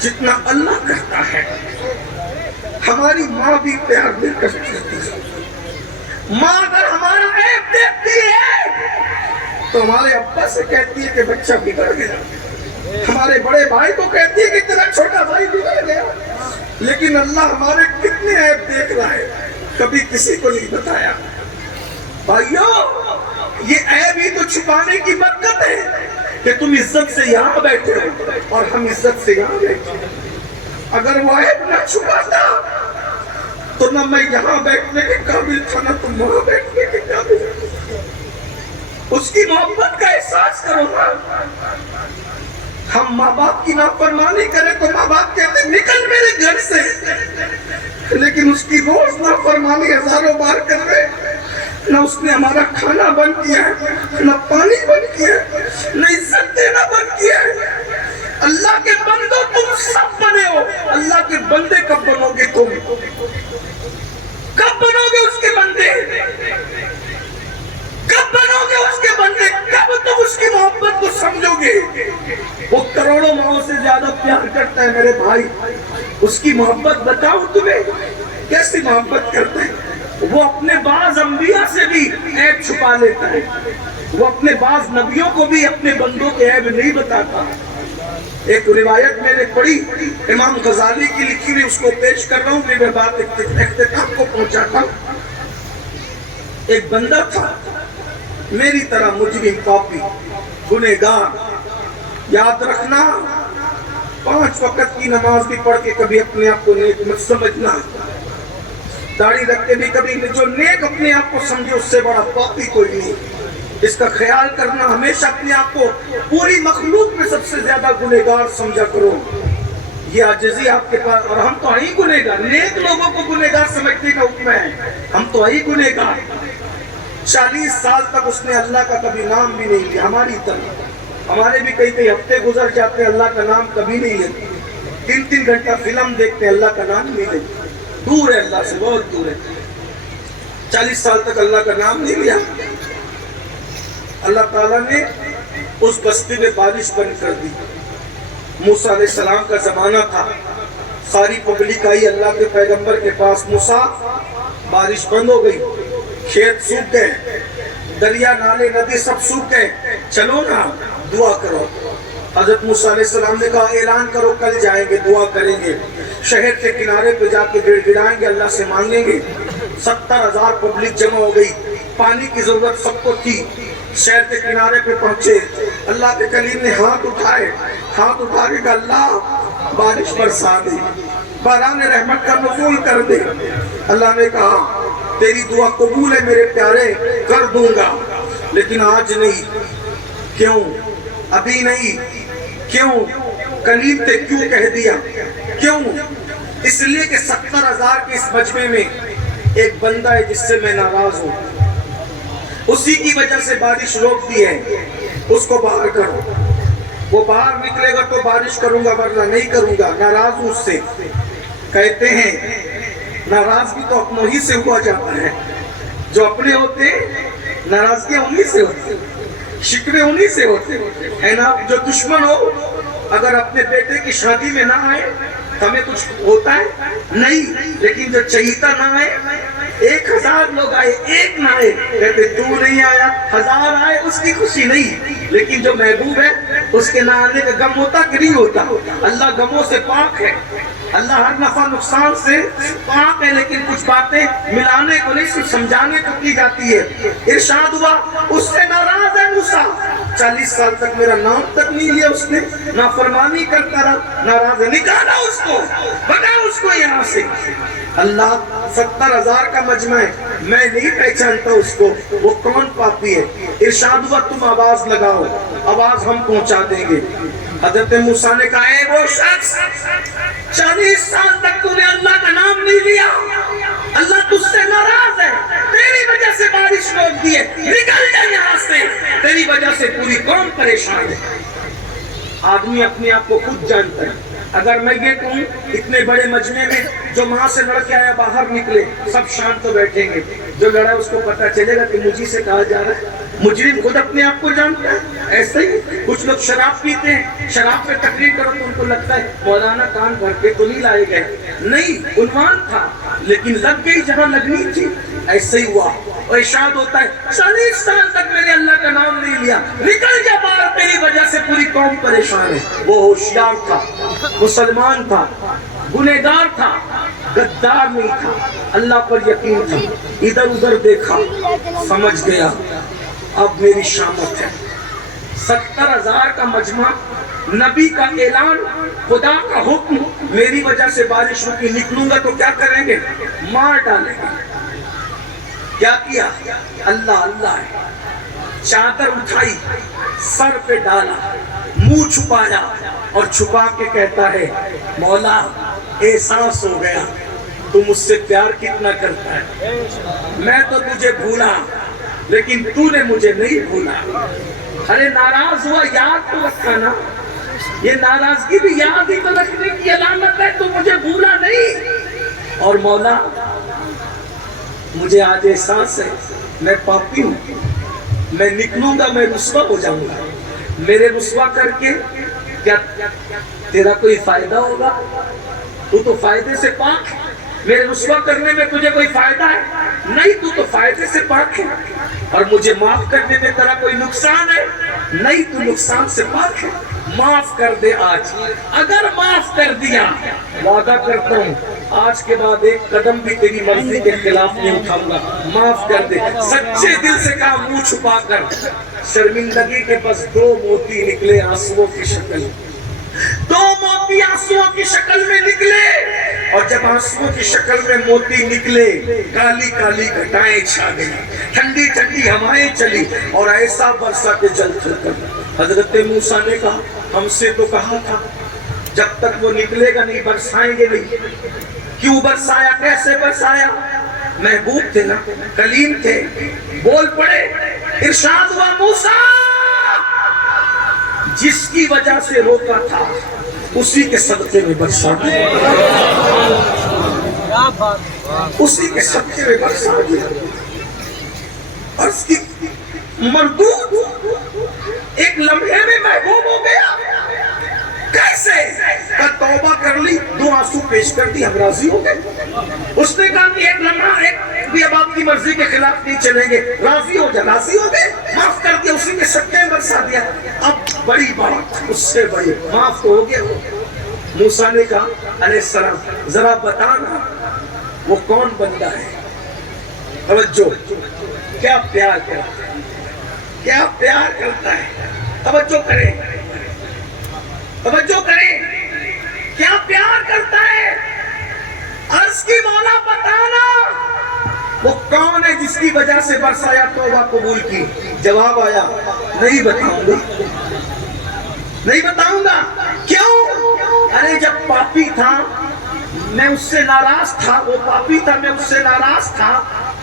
جتنا اللہ کرتا ہے۔ ہماری ماں بھی پیار نہیں کرتی ہے، ماں اگر ہمارا عیب دیکھتی ہے تو ہمارے ابا سے کہتی ہے کہ بچہ بگڑ گیا، ہمارے بڑے بھائی کو کہتی ہے کہ تیرا چھوٹا بھائی بگڑ گیا، لیکن اللہ ہمارے کتنے عیب دیکھ رہا ہے، کبھی کسی کو نہیں بتایا۔ بھائیو، یہ عیب ہی تو چھپانے کی برکت ہے کہ تم عزت سے یہاں بیٹھے ہو اور ہم عزت سے یہاں بیٹھے ہیں۔ اگر وہ عیب نہ چھپاتا تو نہ میں یہاں بیٹھنے کے قابل تھا، نہ تم وہاں بیٹھنے کے قابل۔ اس کی محبت کا احساس کرو نا۔ ہم ماں باپ کی نافرمانی کریں تو ماں باپ کہتے ہیں نکل میرے گھر سے، لیکن اس کی روز نافرمانی ہزاروں بار کر رہے، نہ اس نے ہمارا کھانا بند کیا ہے، نہ پانی بند کیا ہے، نہ عزت دینا بند کیا ہے۔ اللہ کے بندوں تم سب بنے ہو، اللہ کے بندے کب بنو گے تم؟ کب بنو گے اس کے بندے؟ کب بنو گے اس کے بندے؟ کب تم اس کی محبت کو سمجھو گے؟ وہ کروڑوں ماؤں سے زیادہ پیار کرتا ہے میرے بھائی، اس کی محبت بتاؤ تمہیں کیسی محبت کرتا ہے۔ وہ اپنے بعض انبیاء سے بھی عیب چھپا لیتا ہے، وہ اپنے بعض نبیوں کو بھی اپنے بندوں کے عیب نہیں بتاتا۔ ایک روایت میں نے پڑھی، امام غزالی کی لکھی ہوئی، اس کو پیش کر رہا ہوں، میں بات اختتام کو پہنچاتا ہوں۔ ایک بندہ تھا میری طرح مجرم، پاپی، گنہگار، یاد رکھنا 5 وقت کی نماز بھی پڑھ کے کبھی اپنے آپ کو نیک مت سمجھنا، داڑھی رکھ کے بھی کبھی، جو نیک اپنے آپ کو سمجھے اس سے بڑا پاپی کوئی نہیں۔ اس کا خیال کرنا، ہمیشہ اپنے آپ کو پوری مخلوق میں سب سے زیادہ گنہگار سمجھا کرو۔ یہ عاجزی آپ کے پاس، اور ہم تو ہی گنہگار، نیک لوگوں کو گنہگار سمجھنے کا حکم ہے، ہم تو ہی گنہگار۔ 40 سال تک اس نے اللہ کا کبھی نام بھی نہیں لیا، ہماری طرح، ہمارے بھی کئی ہفتے گزر جاتے ہیں اللہ کا نام کبھی نہیں لیتے، 3 گھنٹہ فلم دیکھتے ہیں اللہ کا نام نہیں لیتے، دور ہے اللہ سے، بہت دور ہے۔ 40 سال تک اللہ کا نام نہیں لیا۔ اللہ تعالیٰ نے اس بستی میں بارش بند کر دی۔ موسیٰ علیہ السلام کا زمانہ تھا، ساری پبلک آئی اللہ کے پیغمبر کے پاس، موسیٰ بارش بند ہو گئی، کھیت سوکھ گئے، دریا، نالے، ندی سب سوکھ گئے، چلو نا دعا کرو۔ حضرت موسیٰ علیہ السلام نے کہا اعلان کرو کل جائیں گے، دعا کریں گے، شہر کے کنارے پہ جا کے گڑ گڑائیں گے، اللہ سے مانگیں گے۔ 70,000 پبلک جمع ہو گئی، پانی کی ضرورت سب کو تھی۔ شہر کے کنارے پہ پہنچے، اللہ کے کلیم نے ہاتھ اٹھائے، ہاتھ اٹھا کے کہا اللہ بارش برسا دے، باران رحمت کا نزول کر دے۔ اللہ نے کہا تیری دعا قبول ہے میرے پیارے، کر دوں گا، لیکن آج نہیں۔ کیوں؟ ابھی نہیں۔ کیوں؟ کلیم نے کیوں کہہ دیا؟ کیوں؟ اس لیے کہ 70,000 کے اس مجمع میں ایک بندہ ہے جس سے میں ناراض ہوں، اسی کی وجہ سے بارش روک دی ہے، اس کو باہر کرو۔ وہ باہر نکلے گا تو بارش کروں گا، ورنہ نہیں کروں گا، ناراض ہوں اس سے۔ کہتے ہیں ناراضگی تو اپنوں ہی سے ہوا جاتا ہے، جو اپنے ہوتے ناراضگیاں انہی سے ہوتی، شکوے انہی سے ہوتے ہے نا۔ جو دشمن ہو اگر اپنے بیٹے کی شادی میں نہ آئے ہمیں کچھ ہوتا ہے نہیں، لیکن جو چہیتا نہ آئے، 1000 لوگ آئے ایک نہ آئے، کہتے تو نہیں آیا، 1000 آئے اس کی خوشی نہیں، لیکن جو محبوب ہے اس کے نہ آنے کا غم ہوتا کہ نہیں ہوتا؟ اللہ غموں سے پاک ہے، اللہ ہر نفع نقصان سے پاک ہے، لیکن کچھ باتیں ملانے کو نہیں، صرف سمجھانے کو کی جاتی ہے۔ ارشاد ہوا اس سے ناراض ہے موسیٰ، 40 سال تک میرا نام تک نہیں لیا اس نے، نافرمانی کرتا رہا، ناراض ہے، نکالا اس کو، بھگا اس کو یہاں سے۔ اللہ 70,000 کا مجمع ہے، میں نہیں پہچانتا اس کو، وہ کون پاپی ہے؟ ارشاد ہوا تم آواز لگاؤ، آواز ہم پہنچا دیں گے۔ حضرت موسیٰ نے کہا اے وہ شخص 40 سال تک تو نے اللہ کا نام نہیں لیا، اللہ تجھ سے ناراض ہے، تیری وجہ سے بارش روک دی ہے، نکل جا یہاں سے، تیری وجہ سے پوری قوم پریشان ہے۔ آدمی اپنے آپ کو خود جانتا ہے۔ اگر میں یہ کہوں اتنے بڑے مجمع میں جو وہاں سے لڑ کے آیا باہر نکلے، سب شام تو بیٹھیں گے، جو لڑا اس کو پتا چلے گا کہ مجھے سے کہا جا رہا ہے۔ مجرم خود اپنے آپ کو جانتا ہے۔ ایسے ہی کچھ لوگ شراب پیتے ہیں، شراب پہ تقریر کرو تو ان کو لگتا ہے مولانا کان بھر کے تو نہیں لائے گئے، نہیں عنوان تھا لیکن لگ گئی جہاں لگنی تھی۔ ایسے ہی ہوا اور ارشاد ہوتا ہے 40 سال تک میں نے اللہ کا نام نہیں لیا، نکل جا باہر، تیری وجہ سے پوری قوم پریشان ہے۔ وہ ہوشیار تھا، مسلمان تھا، گنہگار تھا، غدار نہیں تھا، اللہ پر یقین تھا، ادھر ادھر دیکھا، سمجھ گیا اب میری شامت ہے۔ 70,000 کا مجمع، نبی کا اعلان، خدا کا حکم، میری وجہ سے بارش رکی، نکلوں گا تو کیا کریں گے؟ مار ڈالیں گے۔ کیا کیا؟ اللہ اللہ ہے، چادر اٹھائی، سر پہ ڈالا، منہ چھپایا اور چھپا کے کہتا ہے مولا احساس ہو گیا تو مجھ سے پیار کتنا کرتا ہے، میں تو تجھے بھولا لیکن تو نے مجھے نہیں بھولا۔ ارے ناراض ہوا، یاد تو رکھا نا، یہ ناراضگی بھی یاد ہی تو رکھنے کی علامت ہے، تو مجھے بھولا نہیں۔ اور مولا مجھے آج احساس ہے میں پاپی ہوں، میں نکلوں گا میں رسوا ہو جاؤں گا، میرے رسوا کر کے کیا تیرا کوئی فائدہ ہوگا؟ تو تو فائدے سے پاک ہے، میرے رسوا کرنے میں تجھے کوئی فائدہ ہے؟ نہیں، تو فائدے سے پاک ہے۔ اور مجھے معاف کرنے میں تیرا کوئی نقصان ہے؟ نہیں، تو نقصان سے پاک ہے۔ معاف کر دے آج، اگر معاف کر دیا وعدہ کرتا ہوں آج کے بعد ایک قدم بھی تیری مرضی کے خلاف نہیں اٹھاؤں گا، معاف کر دے۔ سچے دل سے کہا، منہ چھپا کر، شرمندگی کے بس 2 موتی نکلے آنسوؤں کی شکل، 2 موتی آنسوؤں کی شکل میں نکلے۔ اور جب آنسوؤں کی شکل میں موتی نکلے، کالی کالی گھٹائیں چھا گئی، ٹھنڈی ٹھنڈی ہوائیں چلی اور ایسا برسا کہ جل جل کر۔ حضرت موسیٰ نے کہا ہم سے تو کہا تھا جب تک وہ نکلے گا نہیں برسائیں گے نہیں۔ کیوں برسایا؟ کیسے برسایا؟ محبوب تھے نا، کلیم تھے، بول پڑے۔ ارشاد ہوا موسیٰ جس کی وجہ سے روکا تھا اسی کے صدقے میں برسا دیا، اسی کے صدقے میں برسا دیا۔ اور اس کی مردود ایک لمحے میں محبوب ہو گیا۔ کیسے؟ توبہ کر لی، 2 آنسو پیش کر دی، ہم راضی ہو گئے۔ اس نے کہا کہ ایک لمحہ ایک بھی اب آپ کی مرضی کے خلاف نہیں چلیں گے، راضی ہو جا، راضی ہو گئے، معاف کر دیا، اسی کے صدقے میں برسا دیا۔ اب بڑی بات، اس سے بڑی معاف تو ہو گیا۔ موسیٰ نے کہا علیہ السلام ذرا بتانا وہ کون بندہ ہے؟ توجہ، کیا پیار کرتا ہے، کیا پیار کرتا ہے، توجہ کریں، توجہ کریں، کیا پیار کرتا ہے۔ عرض کی مولا بتانا وہ کون ہے جس کی وجہ سے برسایا، توبہ قبول کی؟ جواب آیا نہیں بتاؤں گا، نہیں بتاؤں گا۔ کیوں؟ ارے جب پاپی تھا میں اس سے ناراض تھا، وہ پاپی تھا میں اس سے ناراض تھا،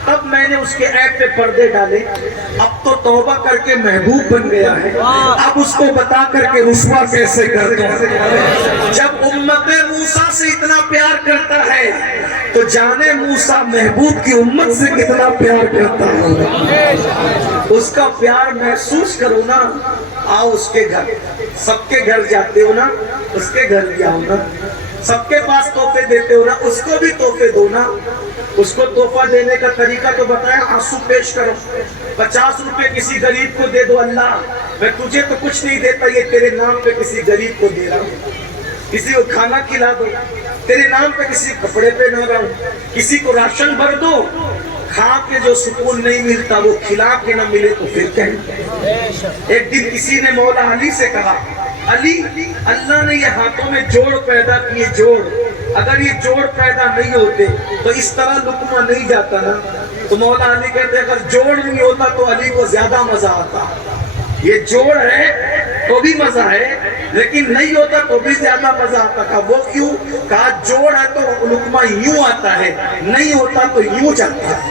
تب میں نے اس کے عیب پہ پردے ڈالے۔ اب تو توبہ کر کے محبوب بن گیا ہے، اب اس کو بتا کر کے رسوا کیسے کر دوں؟ جب امت موسیٰ سے اتنا پیار کرتا ہے تو جانے موسیٰ محبوب کی امت سے کتنا پیار کرتا ہوگا۔ اس کا پیار محسوس کرو نا، آؤ اس کے گھر، سب کے گھر جاتے ہو نا، اس کے گھر بھی آؤ نا، سب کے پاس تحفے دیتے ہو نا، اس کو بھی تحفے دو نا. اس کو تحفہ دینے کا طریقہ تو بتایا، آنسو پیش کرو. 50 روپے کسی غریب کو دے دو، اللہ میں تجھے تو کچھ نہیں دیتا، یہ تیرے نام پہ کسی غریب کو دے رہا ہوں. کسی کو کھانا کھلا دو، تیرے نام پہ کسی کپڑے پہ نہ رہا ہوں. کسی کو راشن بھر دو، کھا کے جو سکون نہیں ملتا وہ کھلا کے نہ ملے تو پھر کہیں. ایک دن کسی نے مولا علی سے کہا، علی اللہ نے یہ ہاتھوں میں جوڑ پیدا کیے، جوڑ، اگر یہ جوڑ پیدا نہیں ہوتے تو اس طرح لقمہ نہیں جاتا نا. تو مولا علی کہتے ہیں اگر جوڑ نہیں ہوتا تو علی کو زیادہ مزہ آتا. یہ جوڑ ہے تو بھی مزہ ہے، لیکن نہیں ہوتا تو بھی زیادہ مزہ آتا. کہا وہ کیوں؟ کہا جوڑ ہے تو لقمہ یوں آتا ہے، نہیں ہوتا تو یوں جاتا ہے،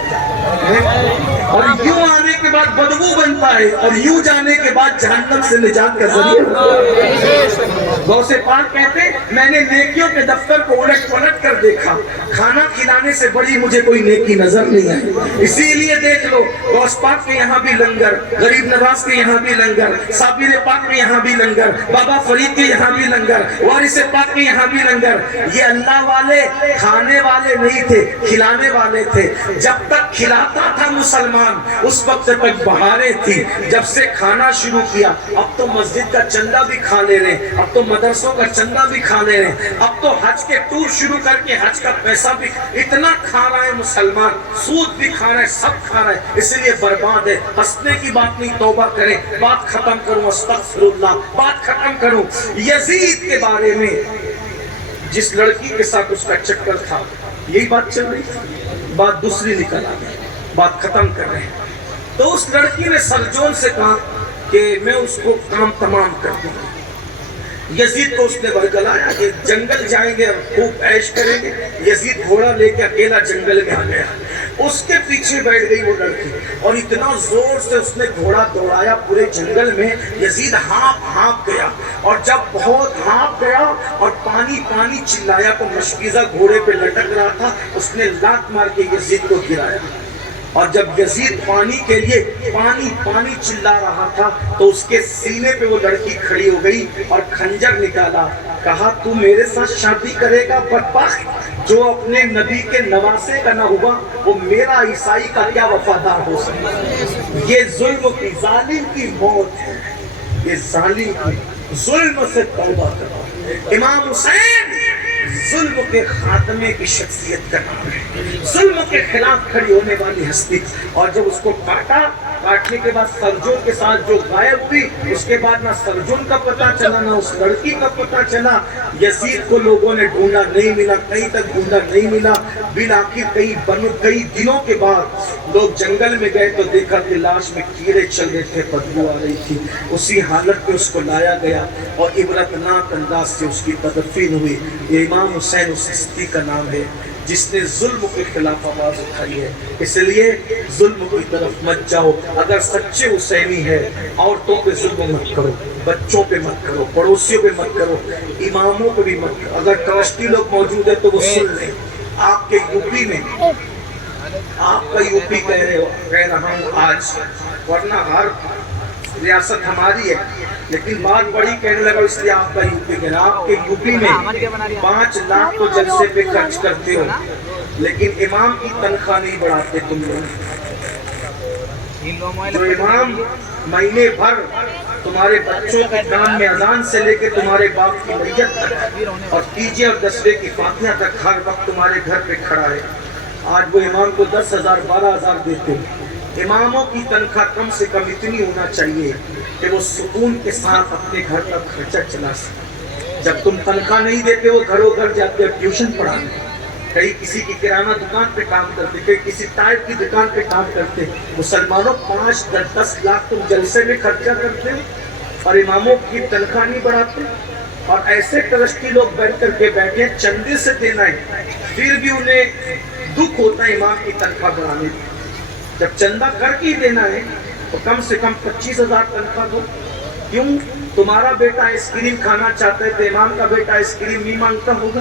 اور یوں آنے کے بعد بدبو بنتا ہے، اور یوں جانے کے بعد جہنم سے نجات کا ذریعہ ہوتا ہے. غوث پاک کہتے میں نے نیکیوں کے دفتر کو الٹ پلٹ کر دیکھا، کھانا کھلانے سے بڑی مجھے کوئی نیکی نظر نہیں آئی. اسی لیے دیکھ لو غوث پاک کے یہاں بھی لنگر، غریب نواز کے یہاں بھی لنگر، صابر پاک کے یہاں بھی لنگر، بابا فرید کے یہاں بھی لنگر، وارث پاک کے یہاں بھی لنگر. یہ اللہ والے کھانے والے نہیں تھے، کھلانے والے تھے. جب تک کھلاتا تھا مسلمان اس وقت تک بہاریں تھی. جب سے کھانا شروع کیا اب تو مسجد کا چندہ بھی کھا لے رہے، اب تو مدرسوں کا چندہ بھی کھا لے رہے، اب تو حج کے ٹور شروع کر کے حج کا پیسہ بھی اتنا کھا رہا ہے مسلمان، سود بھی کھا رہا ہے، سب کھا رہا ہے. اس لیے برباد ہے. ہنسنے کی بات نہیں، توبہ کریں. بات ختم کروں، استغفر اللہ، بات ختم کروں. یزید کے بارے میں جس لڑکی کے ساتھ اس کا چکر تھا، یہی بات چل رہی تھی، بات دوسری نکل آ گئی، بات ختم کر رہے ہیں. تو اس لڑکی نے سرجون سے کہا کہ میں اس کو کام تمام کر دوں. یزید کو اس نے برگلایا کہ جنگل جائیں گے اور خوب عیش کریں گے. یزید گھوڑا لے کے اکیلا جنگل میں آ گیا، اس کے پیچھے بیٹھ گئی وہ لڑکی، اور اتنا زور سے اس نے گھوڑا دوڑایا پورے جنگل میں. یزید ہانپ گیا، اور جب بہت ہانپ گیا اور پانی پانی چلایا تو مشکیزہ گھوڑے پہ لٹک رہا تھا، اس نے لات مار کے یزید کو گرایا. اور جب یزید پانی کے لیے پانی پانی چلا رہا تھا تو اس کے سینے پہ وہ لڑکی کھڑی ہو گئی اور خنجر نکالا. کہا تو میرے ساتھ شادی کرے گا بدبخت؟ جو اپنے نبی کے نواسے کا نہ ہوا وہ میرا عیسائی کا کیا وفادار ہو سکتا ہے؟ یہ ظلم کی، ظالم کی موت ہے. یہ ظالم کی، ظلم سے توبہ کرو. امام حسین ظلم کے خاتمے کی شخصیت کا نام ہے، ظلم کے خلاف کھڑی ہونے والی ہستی. اور جب اس کو کاٹنے کے بعد سرجون کے ساتھ جو غائب ہوئی، اس کے بعد نہ سرجون کا پتہ چلا نہ اس لڑکی کا پتہ چلا. یزید کو لوگوں نے ڈھونڈا، نہیں ملا، کہیں تک ڈھونڈا نہیں ملا. بالآخر کئی دنوں کے بعد لوگ جنگل میں گئے تو دیکھا کہ لاش میں کیڑے چل رہے تھے، بدبو آ رہی تھی. اسی حالت میں اس کو لایا گیا اور عبرتناک انداز سے اس کی تدفین ہوئی. یہ امام حسین اس ہستی کا نام ہے جس نے ظلم کے خلاف آواز اٹھائی ہے. اس لیے ظلم کی طرف مت جاؤ. اگر سچے حسینی ہے عورتوں پہ ظلم مت کرو، بچوں پہ مت کرو، پڑوسیوں پہ مت کرو، اماموں پہ بھی مت کرو. اگر ٹرسٹی لوگ موجود ہیں تو وہ سن لیں. آپ کے یوپی میں، آپ کا یوپی کہہ رہا ہوں آج، ورنہ ہر ریاست ہماری ہے، لیکن بات بڑی کہنے لگا اس لیے آپ کا یوپی کہنا. آپ کے یوپی میں 5 لاکھ تو جلسے پہ خرچ کرتے ہو، لیکن امام کی تنخواہ نہیں بڑھاتے تم لوگ. جو امام مہینے بھر تمہارے بچوں کے کام میں اذان سے لے کے تمہارے باپ کی میت تک اور تیجے اور دسویں کی فاتحہ تک ہر وقت تمہارے گھر پہ کھڑا ہے، آج وہ امام کو 10,000 12,000 دیتے ہیں. اماموں کی تنخواہ کم سے کم اتنی ہونا چاہیے کہ وہ سکون کے ساتھ اپنے گھر کا خرچہ چلا سکے. جب تم تنخواہ نہیں دیتے ہو، گھروں گھر جاتے ہو ٹیوشن پڑھانے، کہیں کسی کی کرانہ دکان پہ کام کرتے، کہیں کسی ٹائر کی دکان پہ کام کرتے. مسلمانوں 5-10 لاکھ تم جلسے میں خرچہ کرتے اور اماموں کی تنخواہ نہیں بڑھاتے. اور ایسے ٹرسٹی لوگ بیٹھ کر کے بیٹھے چندے سے دینا ہے، پھر بھی انہیں دکھ ہوتا ہے امام کی تنخواہ بڑھانے. جب چندہ کر کے ہی دینا ہے تو کم سے کم 25,000 تنخواہ دو. کیوں؟ تمہارا بیٹا آئس کریم کھانا چاہتا ہے تو امام کا بیٹا آئس کریم نہیں مانگتا ہوگا؟